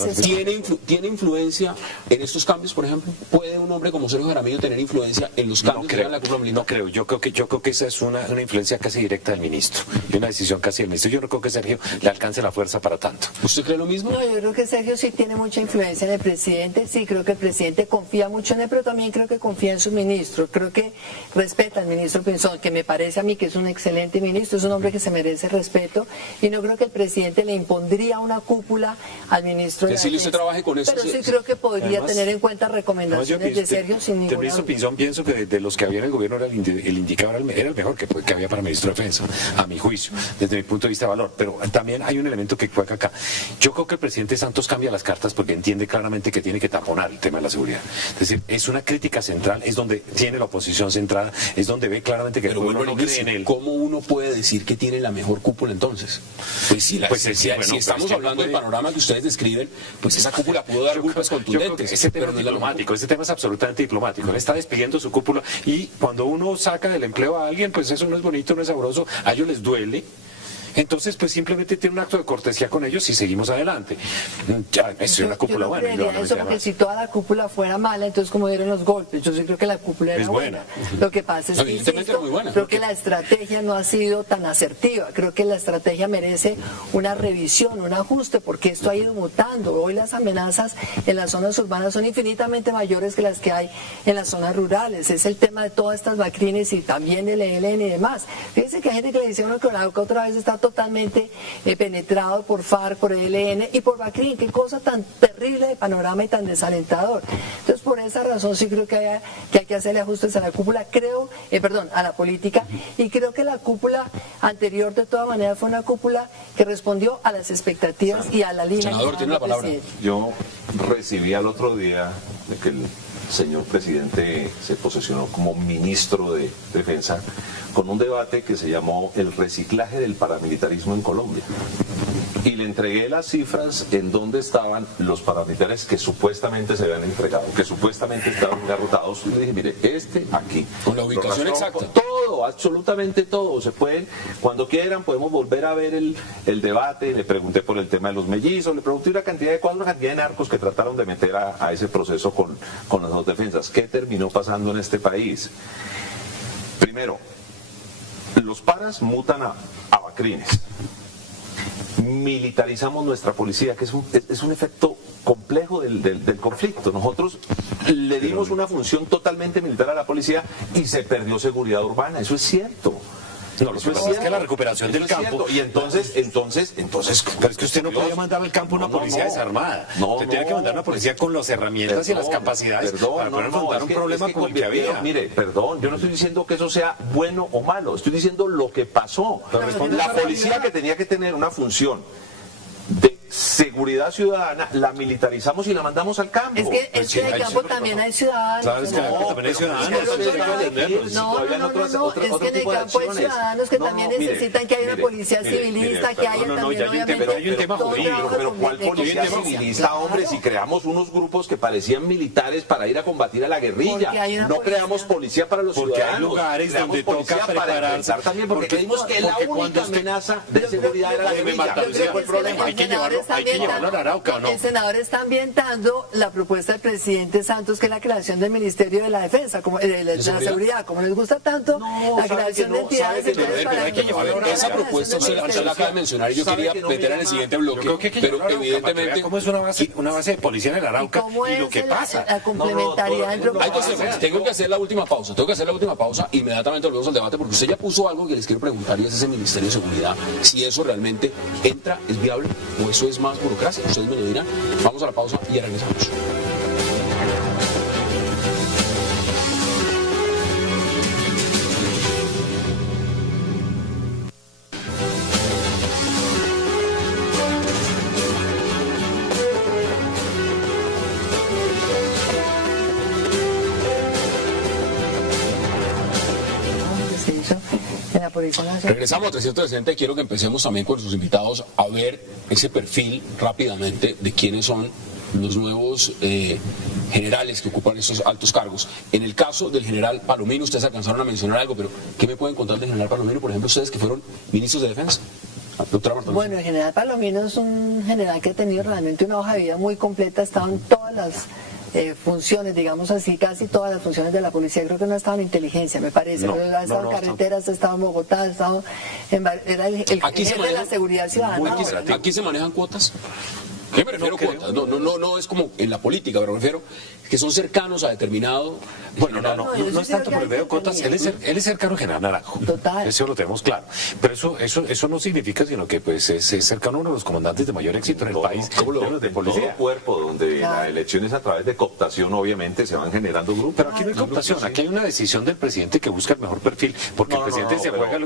¿Tiene influencia en estos cambios, por ejemplo? ¿Puede un hombre como Sergio Jaramillo tener influencia en los cambios de la cúpula militar? No creo, yo creo que esa es una influencia casi directa del ministro y una decisión casi del ministro. Yo no creo que Sergio le alcance la fuerza para tanto. ¿Usted cree lo mismo? No, yo creo que Sergio sí tiene mucha influencia en el presidente, sí creo que el presidente confía mucho en él, pero también creo que confía en su ministro, creo que respeta al ministro Pinzón, que me parece a mí que es un excelente ministro, es un hombre que se merece respeto, y no creo que el presidente le impondría una cúpula al ministro de la Defensa. Usted trabaje con eso. Pero sí creo que podría Además, tener en cuenta recomendaciones de Sergio sin ninguna El ministro duda. Pinzón, pienso que de los que había en el gobierno era el indicado, era el mejor que había para ministro de Defensa, a mi juicio, desde mi punto de vista de valor. Pero también hay un elemento que juega acá. Yo creo que el presidente Santos cambia las cartas porque entiende claramente que tiene que taponar el tema de la seguridad. Es decir, es una crítica central, es donde tiene la oposición centrada, es donde ve claramente que Pero el pueblo no cree en él. ¿Cómo uno puede decir que tiene la mejor cúpula entonces? Pues si estamos hablando del panorama que ustedes describen, pues esa cúpula pudo dar golpes contundentes. Ese tema es diplomático, ese tema es absolutamente diplomático. Él está despidiendo su cúpula y cuando uno saca del empleo a alguien, pues eso no es bonito, no es sabroso, a ellos les duele. Entonces, pues simplemente tiene un acto de cortesía con ellos y seguimos adelante. Ya, es una cúpula buena. Yo no creería eso, porque si toda la cúpula fuera mala, entonces como dieron los golpes, yo sí creo que la cúpula era buena. Lo que pasa es que, evidentemente, era muy buena. Creo que la estrategia no ha sido tan asertiva. Creo que la estrategia merece una revisión, un ajuste, porque esto ha ido mutando. Hoy las amenazas en las zonas urbanas son infinitamente mayores que las que hay en las zonas rurales. Es el tema de todas estas macrines y también del ELN y demás. Fíjense que hay gente que le dice a uno que Arauca otra vez está totalmente penetrado por FARC, por ELN y por Bacrín. Qué cosa tan terrible de panorama y tan desalentador. Entonces, por esa razón sí creo que hay que hacerle ajustes a la cúpula, a la política, y creo que la cúpula anterior de todas maneras fue una cúpula que respondió a las expectativas y a la línea. Senador, tiene la palabra. Yo recibí al otro día de que el señor presidente se posesionó como ministro de Defensa con un debate que se llamó el reciclaje del paramilitarismo en Colombia. Y le entregué las cifras en donde estaban los paramilitares que supuestamente se habían entregado, que supuestamente estaban engarrotados. Y le dije, mire, aquí. Con la ubicación exacta. Todo, absolutamente todo. Se pueden, cuando quieran, podemos volver a ver el debate. Le pregunté por el tema de los mellizos, le pregunté una cantidad de narcos que trataron de meter a ese proceso con las dos defensas. ¿Qué terminó pasando en este país? Primero, los paras mutan a bacrines. Militarizamos nuestra policía, que es un efecto complejo del conflicto. Nosotros le dimos una función totalmente militar a la policía y se perdió seguridad urbana, eso es cierto. No, lo que pasa es que la recuperación del campo. Y entonces. Pero es que usted no podía mandar al campo una policía desarmada. Usted tenía que mandar una policía con las herramientas y las capacidades para poder enfrentar un problema como el que había. Mire, perdón, yo no estoy diciendo que eso sea bueno o malo, estoy diciendo lo que pasó. La policía que tenía que tener una función de seguridad ciudadana, la militarizamos y la mandamos al campo. Es que en el campo también hay ciudadanos. Claro, es que en el campo también hay ciudadanos. Es que en el campo hay ciudadanos que también necesitan que haya una policía civilista, que haya también obviamente... Pero hay un tema jurídico. Pero ¿cuál policía civilista, hombre? Si creamos unos grupos que parecían militares para ir a combatir a la guerrilla. No creamos policía para los ciudadanos. Porque hay lugares donde toca prepararse. También porque creímos que la única amenaza de seguridad era la guerrilla. Ese fue el problema. Hay que llevarlo a Arauca, ¿o no? El senador está ambientando la propuesta del presidente Santos, que es la creación del Ministerio de la Defensa, de la Seguridad, como les gusta tanto, la creación de entidades. Esa propuesta usted la acaba de mencionar y yo quería meter en el siguiente bloque, pero evidentemente... ¿Cómo es una base de policía en el Arauca y lo que pasa? La complementariedad entre... Tengo que hacer la última pausa, inmediatamente volvemos al debate, porque usted ya puso algo que les quiero preguntar y es ese Ministerio de Seguridad, si eso realmente entra, es viable o eso es más burocracia. Ustedes me lo dirán. Vamos a la pausa y ya regresamos. Regresamos a 360 y quiero que empecemos también con sus invitados a ver ese perfil rápidamente de quiénes son los nuevos generales que ocupan esos altos cargos. En el caso del general Palomino, ustedes alcanzaron a mencionar algo, pero ¿qué me pueden contar del general Palomino, por ejemplo, ustedes que fueron ministros de defensa? Doctora Marta Lucía. Bueno, el general Palomino es un general que ha tenido realmente una hoja de vida muy completa, ha estado en todas las funciones, digamos así, casi todas las funciones de la policía. Creo que no ha estado en inteligencia, me parece. No, ha estado en carreteras, ha estado en Bogotá, ha estado era el jefe de la seguridad ciudadana. ¿Aquí se manejan cuotas? ¿Qué me refiero a cuotas? No es como en la política, pero me refiero que son cercanos a determinado... Bueno, no es tanto por el medio de cuotas, él es cercano a General Naranjo. Total. Eso lo tenemos claro. Pero eso no significa, sino que pues es cercano a uno de los comandantes de mayor éxito en el país, de policía. Todo cuerpo donde la elección es a través de cooptación, obviamente se van generando grupos. Pero aquí no hay cooptación, aquí hay una decisión del presidente que busca el mejor perfil, porque el presidente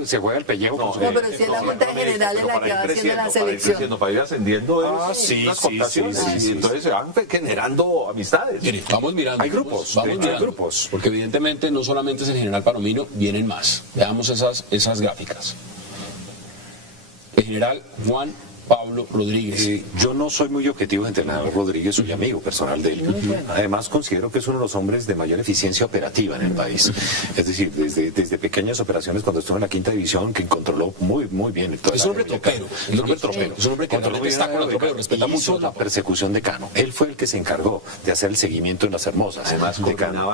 se juega el pellejo con su... No, pero si es la Junta General en la que va haciendo la selección. Para ir ascendiendo, sí. y entonces se van generando amistades. Mire, vamos mirando. Hay grupos, vamos mirando, hay grupos. porque evidentemente no solamente es el general Palomino, vienen más. Veamos esas gráficas. El general Juan Pablo Rodríguez. Yo no soy muy objetivo entre el general Rodríguez, soy amigo personal de él. Además, considero que es uno de los hombres de mayor eficiencia operativa en el país. Es decir, desde pequeñas operaciones, cuando estuvo en la quinta división, que controló muy bien. Es un hombre tropero. Es un hombre que realmente está con el tropero, respeta mucho la persecución de Cano. Él fue el que se encargó de hacer el seguimiento en las Hermosas. Además,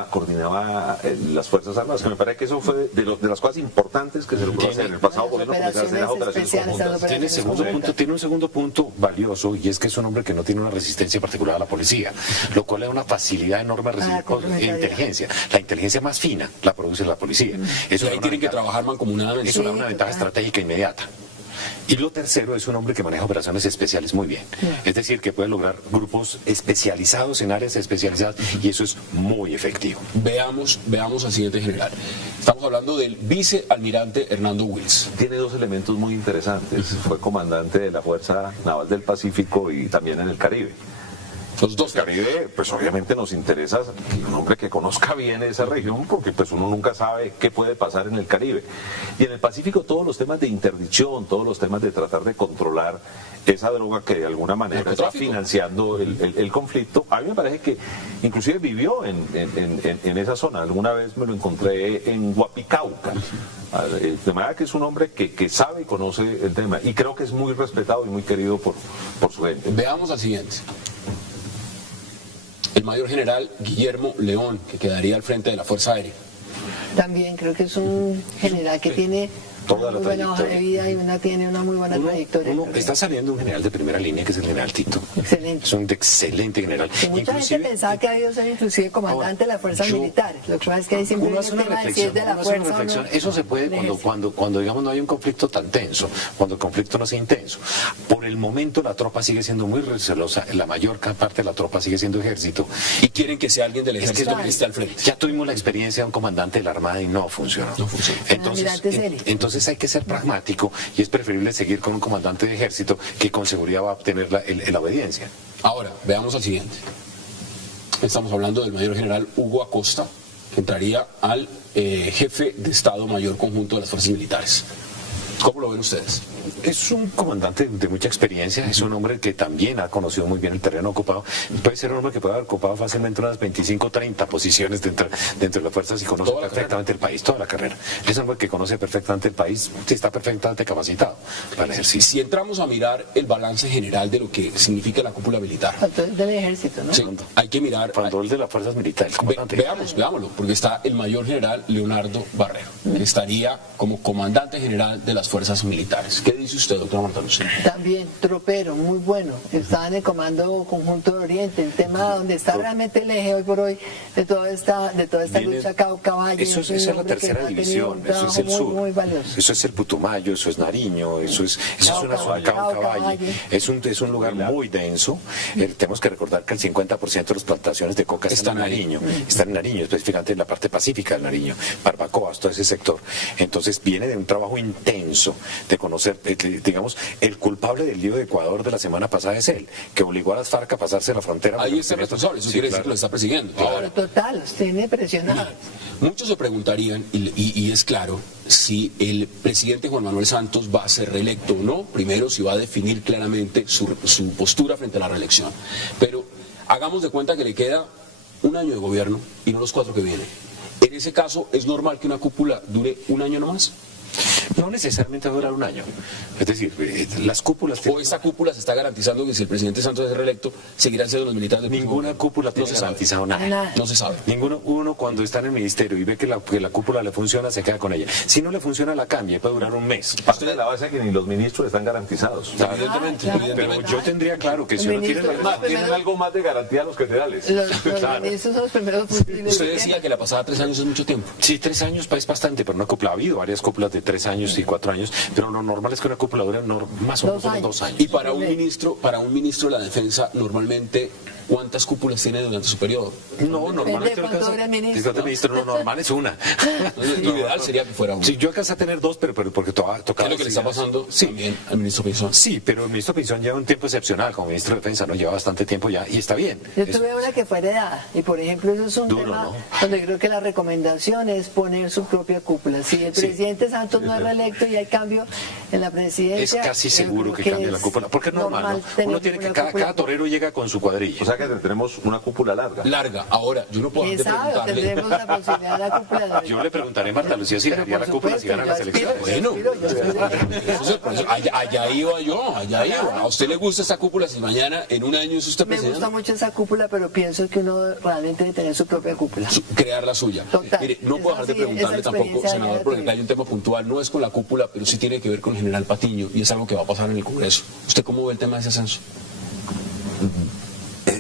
coordinaba las Fuerzas Armadas, que me parece que eso fue de las cosas importantes que se logró hacer en el pasado gobierno, tiene un segundo punto valioso, y es que es un hombre que no tiene una resistencia particular a la policía, lo cual le da una facilidad enorme de inteligencia. La inteligencia más fina la produce la policía. Eso ahí tienen que trabajar mancomunadamente. Eso da una ventaja estratégica inmediata. Y lo tercero es un hombre que maneja operaciones especiales muy bien. Es decir, que puede lograr grupos especializados en áreas especializadas, y eso es muy efectivo. Veamos al siguiente general. Estamos hablando del vicealmirante Hernando Wills. Tiene dos elementos muy interesantes. Fue comandante de la Fuerza Naval del Pacífico y también en el Caribe. Los dos. Caribe, pues obviamente nos interesa un hombre que conozca bien esa región, porque pues uno nunca sabe qué puede pasar en el Caribe. Y en el Pacífico todos los temas de interdicción, todos los temas de tratar de controlar esa droga que de alguna manera está financiando el conflicto. A mí me parece que inclusive vivió en esa zona. Alguna vez me lo encontré en Guapicauca. De manera que es un hombre que sabe y conoce el tema, y creo que es muy respetado y muy querido por su gente. Veamos al siguiente. El mayor general Guillermo León, que quedaría al frente de la Fuerza Aérea. También creo que es un general que tiene toda la muy buena hoja de vida y tiene una muy buena trayectoria. Está saliendo un general de primera línea, que es el general Tito. Excelente. Es un excelente general. Que mucha gente pensaba que había sido inclusive comandante de las fuerzas militares. Lo que pasa es que ahí siempre viene el tema de si es de la fuerza o no. Eso se puede cuando digamos no hay un conflicto tan tenso, cuando el conflicto no sea intenso. Por el momento la tropa sigue siendo muy recelosa, la mayor parte de la tropa sigue siendo ejército. Y quieren que sea alguien del ejército que esté al frente. Ya tuvimos la experiencia de un comandante de la Armada y no funcionó. Entonces hay que ser pragmático, y es preferible seguir con un comandante de ejército que con seguridad va a obtener la obediencia. Ahora, veamos al siguiente. Estamos hablando del mayor general Hugo Acosta, que entraría al jefe de Estado Mayor Conjunto de las Fuerzas Militares. ¿Cómo lo ven ustedes? Es un comandante de mucha experiencia, es un hombre que también ha conocido muy bien el terreno ocupado. Puede ser un hombre que puede haber ocupado fácilmente unas 25 o 30 posiciones dentro de las fuerzas, y conoce perfectamente el país, toda la carrera. Es un hombre que conoce perfectamente el país, está perfectamente capacitado para el ejercicio. Si entramos a mirar el balance general de lo que significa la cúpula militar. Del ejército, ¿no? Sí, hay que mirar. Cuando el de las fuerzas militares. Veámoslo, porque está el mayor general Leonardo Barrero, que estaría como comandante general de las fuerzas militares. ¿Qué dice usted, doctora Marta Lucía? También, tropero, muy bueno. Está en el Comando Conjunto de Oriente, el tema donde está realmente el eje hoy por hoy de toda esta lucha Cauca-Valle. Eso es la tercera división, eso es el sur. Muy valioso. Eso es el Putumayo, eso es Nariño, eso es una zona Cauca-Valle. Es un lugar muy denso. Tenemos que recordar que el 50% de las plantaciones de coca están en Nariño. Están en Nariño, específicamente en la parte pacífica del Nariño, Barbacoas, todo ese sector. Entonces viene de un trabajo intenso de conocer, digamos, el culpable del lío de Ecuador de la semana pasada es él, que obligó a las FARC a pasarse la frontera. Ahí está el responsable, eso quiere decir que lo está persiguiendo. Ahora, total, los tiene presionados. Muchos se preguntarían, y es claro, si el presidente Juan Manuel Santos va a ser reelecto o no. Primero, si va a definir claramente su postura frente a la reelección. Pero hagamos de cuenta que le queda un año de gobierno y no los 4 que vienen. En ese caso, ¿es normal que una cúpula dure un año nomás? No necesariamente va a durar un año. Es decir, las cúpulas... ¿O esta cúpula se está garantizando que si el presidente Santos es reelecto, seguirán siendo los militares del Ninguna cúpula tiene garantizado nada. No se sabe. Uno cuando está en el ministerio y ve que la cúpula le funciona, se queda con ella. Si no le funciona, la cambia y puede durar un mes. Parte de la base que ni los ministros están garantizados. Evidentemente, Pero yo tendría claro que si uno tiene... Tienen algo más de garantía los generales. Los ministros son los primeros fusiles. Usted decía que la pasada 3 años es mucho tiempo. Sí, 3 años es bastante, pero una cúpula ha habido varias cúpulas de 3 años y 4 años, pero lo normal es que una cúpula dure más o menos 2 años. Y para un ministro de la defensa, normalmente, ¿cuántas cúpulas tiene durante su periodo? No, normalmente el ministro normal es una. Lo ideal sería que fuera una. Sí, yo alcancé a tener 2, pero porque tocaba... ¿Qué es lo que le está pasando también al ministro Pinzón? Sí, pero el ministro Pinzón lleva un tiempo excepcional como ministro de defensa, no lleva bastante tiempo ya y está bien. Yo tuve una que fue heredada y por ejemplo eso es un tema donde creo que la recomendación es poner su propia cúpula. Si el presidente Santos no es reelecto y hay cambio en la presidencia, es casi seguro que cambie la cúpula, porque es normal, ¿no? Uno tiene que cada torero llega con su cuadrilla. O sea que tenemos una cúpula larga. Larga. Ahora, yo no puedo dejar de preguntarle. Tendremos la posibilidad de la cúpula larga. Yo le preguntaré a Marta Lucía si dejaría la cúpula si gana las elecciones. Bueno, allá iba yo. ¿A usted le gusta esa cúpula si mañana, en un año, es usted Me presidente? gusta mucho esa cúpula, pero pienso que uno realmente debe tener su propia cúpula. Crear la suya. Total. Mire, no puedo dejar de preguntarle tampoco, senador, porque hay un tema puntual, no es con la cúpula, pero sí tiene que ver con el general Patiño, y es algo que va a pasar en el Congreso. ¿Usted cómo ve el tema de ese ascenso?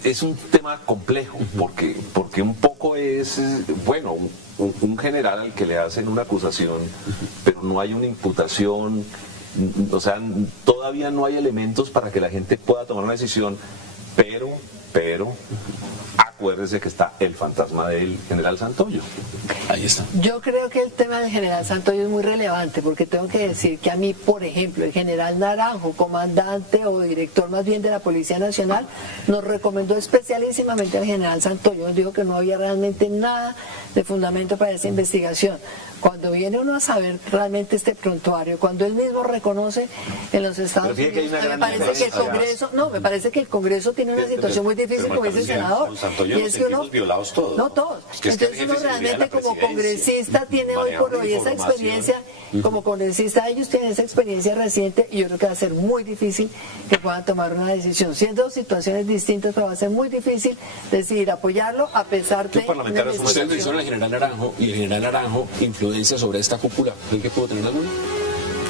Es un tema complejo, porque un poco es, bueno, un general al que le hacen una acusación, pero no hay una imputación, o sea, todavía no hay elementos para que la gente pueda tomar una decisión, pero acuérdese que está el fantasma del general Santoyo. Ahí está. Yo creo que el tema del general Santoyo es muy relevante porque tengo que decir que a mí, por ejemplo, el general Naranjo, comandante o director más bien de la Policía Nacional, nos recomendó especialísimamente al general Santoyo. Nos dijo que no había realmente nada de fundamento para esa investigación. Cuando viene uno a saber realmente este prontuario, cuando él mismo reconoce en los Estados Unidos, me parece que el Congreso, me parece que el Congreso tiene una situación muy difícil, como dice el senador. Y es que uno, violados todos. No todos. Entonces uno realmente como congresista tiene hoy por hoy esa experiencia, como congresista ellos tienen esa experiencia reciente y yo creo que va a ser muy difícil que puedan tomar una decisión. Siendo situaciones distintas, pero va a ser muy difícil decidir apoyarlo a pesar de... Usted menciona al general Naranjo y el general Naranjo influencia sobre esta cúpula. ¿Creen que pudo tener alguna?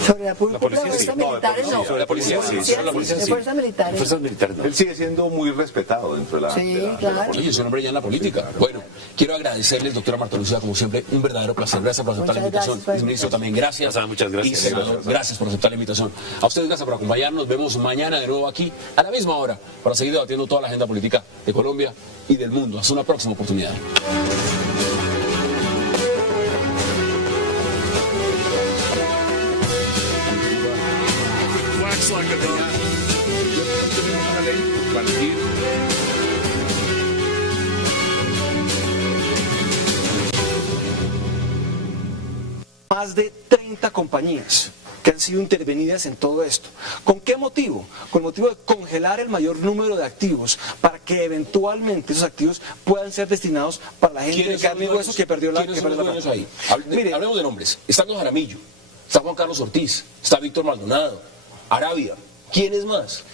Sobre la cúpula de policía, fuerzas militares, no. Sobre la policía, sí. De fuerzas militares. Fuerzas militares, no. Él sigue siendo muy respetado dentro de la... claro. Oye, es un hombre ya en la política. Bueno, quiero agradecerles, doctora Marta Lucía, como siempre, un verdadero placer. Gracias por aceptar la invitación. Ministro, también gracias. Muchas gracias. Y senador, gracias por aceptar la invitación. A ustedes, gracias por acompañarnos. Nos vemos mañana de nuevo aquí, a la misma hora, para seguir debatiendo toda la agenda política de Colombia y del mundo. Hasta una próxima oportunidad. Más de 30 compañías que han sido intervenidas en todo esto. ¿Con qué motivo? Con el motivo de congelar el mayor número de activos para que eventualmente esos activos puedan ser destinados para la gente de carne y hueso que perdió la plata. Ahí? Hablemos de nombres. Está Carlos Jaramillo, está Juan Carlos Ortiz, está Víctor Maldonado, Arabia. ¿Quiénes más?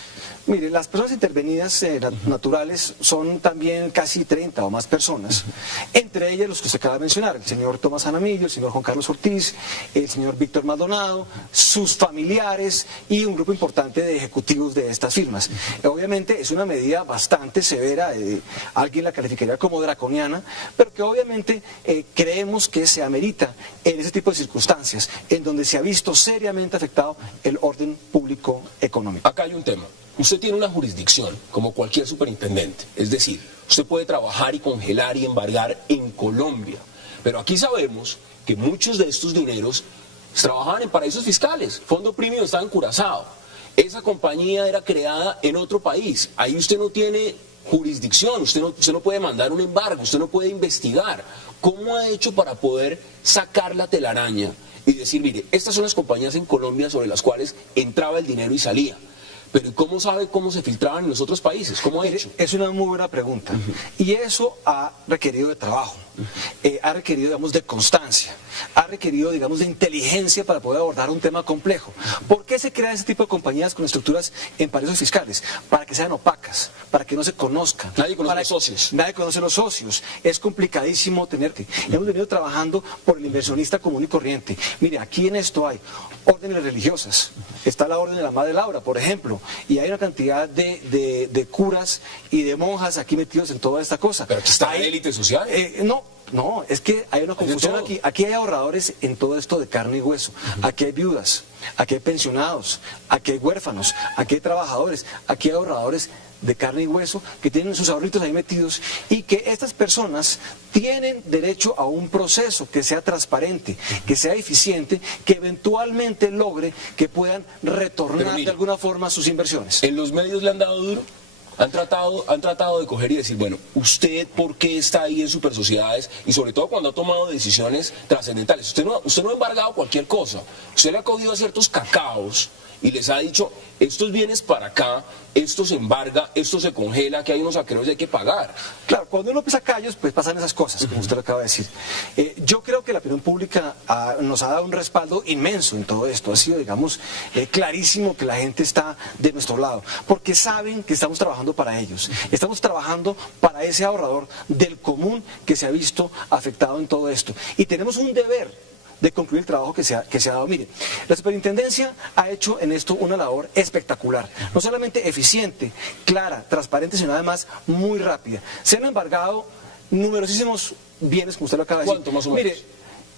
Mire, las personas intervenidas naturales son también casi 30 o más personas, entre ellas los que usted acaba de mencionar, el señor Tomás Jaramillo, el señor Juan Carlos Ortiz, el señor Víctor Maldonado, sus familiares y un grupo importante de ejecutivos de estas firmas. Obviamente es una medida bastante severa, alguien la calificaría como draconiana, pero que obviamente creemos que se amerita en ese tipo de circunstancias, en donde se ha visto seriamente afectado el orden público económico. Acá hay un tema. Usted tiene una jurisdicción, como cualquier superintendente, es decir, usted puede trabajar y congelar y embargar en Colombia, pero aquí sabemos que muchos de estos dineros trabajaban en paraísos fiscales. Fondo Premium estaba en Curazao, esa compañía era creada en otro país, ahí usted no tiene jurisdicción, usted no puede mandar un embargo, usted no puede investigar. ¿Cómo ha hecho para poder sacar la telaraña y decir, mire, estas son las compañías en Colombia sobre las cuales entraba el dinero y salía? Pero ¿cómo sabe cómo se filtraban en los otros países? ¿Cómo ha hecho? Es una muy buena pregunta. Y eso ha requerido de trabajo, ha requerido, digamos, de constancia, ha requerido, digamos, de inteligencia para poder abordar un tema complejo. ¿Por qué se crea ese tipo de compañías con estructuras en paraísos fiscales? Para que sean opacas, para que no se conozcan. Nadie conoce los socios. Nadie conoce los socios. Es complicadísimo tenerte. Hemos venido trabajando por el inversionista común y corriente. Mire, aquí en esto hay órdenes religiosas. Está la orden de la Madre Laura, por ejemplo, y hay una cantidad de curas y de monjas aquí metidos en toda esta cosa. Pero aquí está la élite social. No, es que hay una confusión aquí. Aquí hay ahorradores en todo esto de carne y hueso. Aquí hay viudas, aquí hay pensionados, aquí hay huérfanos, aquí hay trabajadores, aquí hay ahorradores de carne y hueso que tienen sus ahorritos ahí metidos, y que estas personas tienen derecho a un proceso que sea transparente, que sea eficiente, que eventualmente logre que puedan retornar de alguna forma sus inversiones. ¿En los medios le han dado duro? Han tratado de coger y decir, bueno, ¿usted por qué está ahí en super sociedades? Y sobre todo cuando ha tomado decisiones trascendentales. Usted no ha embargado cualquier cosa. Usted le ha cogido a ciertos cacaos y les ha dicho, estos bienes para acá, esto se embarga, esto se congela, que hay unos acreedores y hay que pagar. Claro, cuando uno pisa callos, pues pasan esas cosas, como usted lo acaba de decir. Yo creo que la opinión pública nos ha dado un respaldo inmenso en todo esto. Ha sido, digamos, clarísimo que la gente está de nuestro lado, porque saben que estamos trabajando para ellos. Estamos trabajando para ese ahorrador del común que se ha visto afectado en todo esto. Y tenemos un deber de concluir el trabajo que se ha dado. Mire, la superintendencia ha hecho en esto una labor espectacular, no solamente eficiente, clara, transparente, sino además muy rápida. Se han embargado numerosísimos bienes, como usted lo acaba de decir. ¿Cuánto más o menos?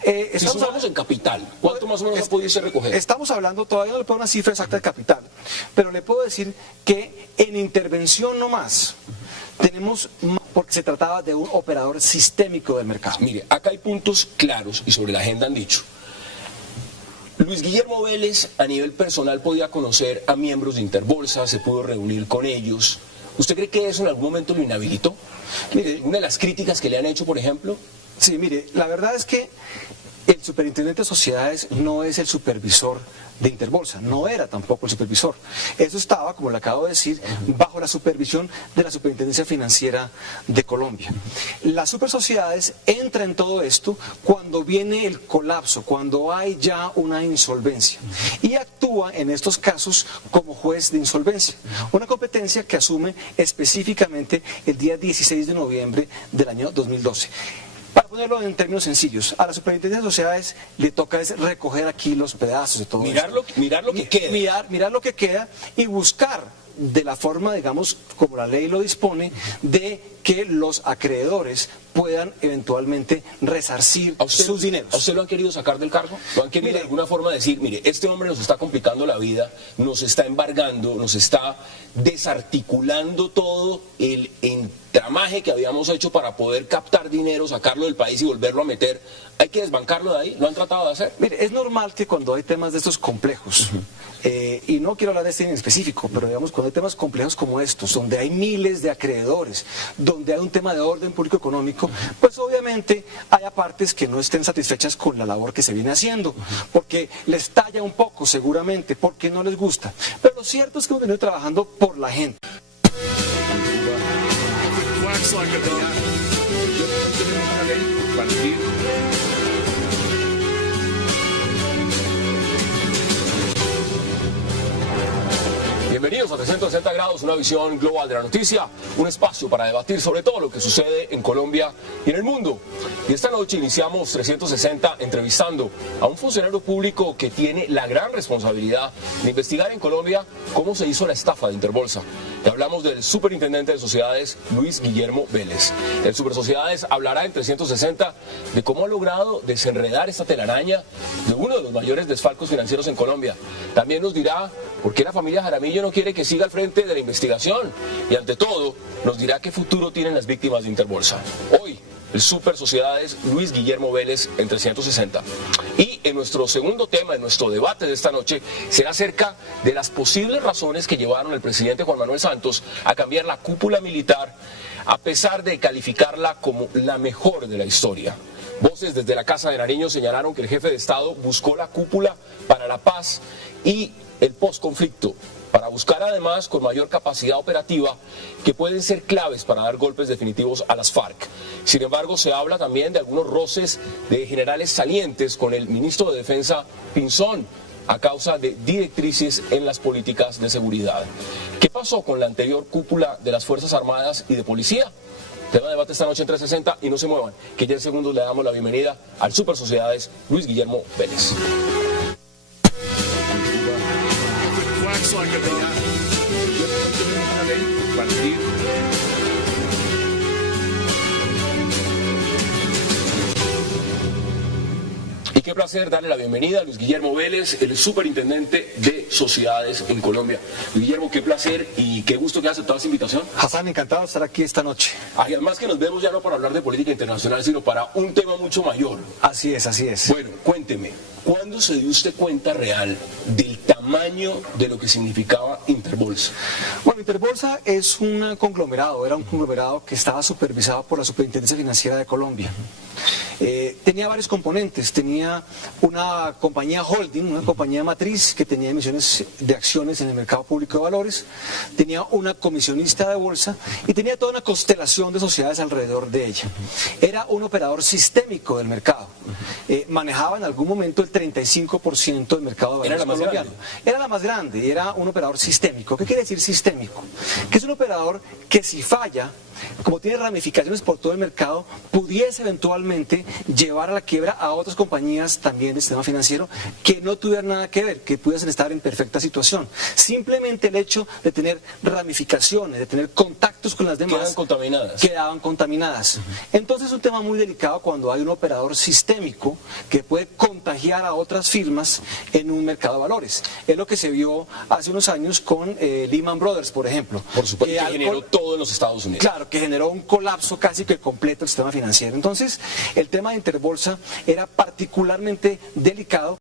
Mire, si sumamos en capital, ¿cuánto más o menos ha podido recoger? Estamos hablando, todavía no le puedo dar una cifra exacta de capital, pero le puedo decir que en intervención nomás tenemos, porque se trataba de un operador sistémico del mercado. Mire, acá hay puntos claros y sobre la agenda han dicho. Luis Guillermo Vélez a nivel personal podía conocer a miembros de Interbolsa, se pudo reunir con ellos. ¿Usted cree que eso en algún momento lo inhabilitó? Mire, una de las críticas que le han hecho, por ejemplo. Sí, mire, la verdad es que el superintendente de sociedades no es el supervisor de Interbolsa, no era tampoco el supervisor. Eso estaba, como le acabo de decir, bajo la supervisión de la Superintendencia Financiera de Colombia. Las supersociedades entra en todo esto cuando viene el colapso, cuando hay ya una insolvencia, y actúa en estos casos como juez de insolvencia, una competencia que asume específicamente el día 16 de noviembre del año 2012. Para ponerlo en términos sencillos, a la Superintendencia de Sociedades le toca es recoger aquí los pedazos de todo mirar lo que queda. Mirar lo que queda y buscar de la forma, digamos, como la ley lo dispone, de que los acreedores puedan eventualmente resarcir sus dineros. ¿A usted lo han querido sacar del cargo? ¿Lo han querido de alguna forma decir, mire, este hombre nos está complicando la vida, nos está embargando, nos está desarticulando todo el entramaje que habíamos hecho para poder captar dinero, sacarlo del país y volverlo a meter? ¿Hay que desbancarlo de ahí? ¿Lo han tratado de hacer? Mire, es normal que cuando hay temas de estos complejos, y no quiero hablar de este en específico, pero digamos, cuando hay temas complejos como estos, donde hay miles de acreedores, donde hay un tema de orden público económico, pues obviamente haya partes que no estén satisfechas con la labor que se viene haciendo, porque les talla un poco seguramente, porque no les gusta. Pero lo cierto es que hemos venido trabajando por la gente. Bienvenidos a 360 grados, una visión global de la noticia, un espacio para debatir sobre todo lo que sucede en Colombia y en el mundo. Y esta noche iniciamos 360 entrevistando a un funcionario público que tiene la gran responsabilidad de investigar en Colombia cómo se hizo la estafa de Interbolsa. Y hablamos del superintendente de sociedades, Luis Guillermo Vélez. El Supersociedades hablará en 360 de cómo ha logrado desenredar esta telaraña de uno de los mayores desfalcos financieros en Colombia. También nos dirá por qué la familia Jaramillo no quiere que siga al frente de la investigación. Y ante todo, nos dirá qué futuro tienen las víctimas de Interbolsa. Hoy, el Supersociedades, Luis Guillermo Vélez en 360. Y en nuestro segundo tema, en nuestro debate de esta noche, será acerca de las posibles razones que llevaron al presidente Juan Manuel Santos a cambiar la cúpula militar, a pesar de calificarla como la mejor de la historia. Voces desde la Casa de Nariño señalaron que el jefe de Estado buscó la cúpula para la paz y el posconflicto. para buscar además con mayor capacidad operativa que pueden ser claves para dar golpes definitivos a las FARC. Sin embargo, se habla también de algunos roces de generales salientes con el ministro de Defensa Pinzón a causa de directrices en las políticas de seguridad. ¿Qué pasó con la anterior cúpula de las Fuerzas Armadas y de Policía? Tema de debate esta noche en 360 y no se muevan, que ya en segundos le damos la bienvenida al Super Sociedades Luis Guillermo Vélez. Y qué placer darle la bienvenida a Luis Guillermo Vélez, el superintendente de sociedades en Colombia. Luis Guillermo, qué placer y qué gusto que haya aceptado esta invitación. Hassan, encantado de estar aquí esta noche. Además que nos vemos ya no para hablar de política internacional, sino para un tema mucho mayor. Así es, así es. Bueno, cuénteme, ¿cuándo se dio usted cuenta real del tamaño de lo que significaba Interbolsa? Bueno, Interbolsa es un conglomerado, era un conglomerado que estaba supervisado por la Superintendencia Financiera de Colombia. Tenía varios componentes, tenía una compañía holding, una compañía matriz que tenía emisiones de acciones en el mercado público de valores, tenía una comisionista de bolsa y tenía toda una constelación de sociedades alrededor de ella. Era un operador sistémico del mercado, manejaba en algún momento el 35% del mercado de valores colombiano. Era la más grande y era un operador sistémico. ¿Qué quiere decir sistémico? Que es un operador que si falla, como tiene ramificaciones por todo el mercado, pudiese eventualmente llevar a la quiebra a otras compañías también del sistema financiero que no tuvieran nada que ver, que pudiesen estar en perfecta situación. Simplemente el hecho de tener ramificaciones, de tener contactos con las demás, quedaban contaminadas. Entonces es un tema muy delicado cuando hay un operador sistémico que puede contagiar a otras firmas en un mercado de valores. Es lo que se vio hace unos años con Lehman Brothers, por ejemplo. Por supuesto, que generó todo en los Estados Unidos. Claro, que generó un colapso casi que completo del sistema financiero. Entonces, el tema de Interbolsa era particularmente delicado.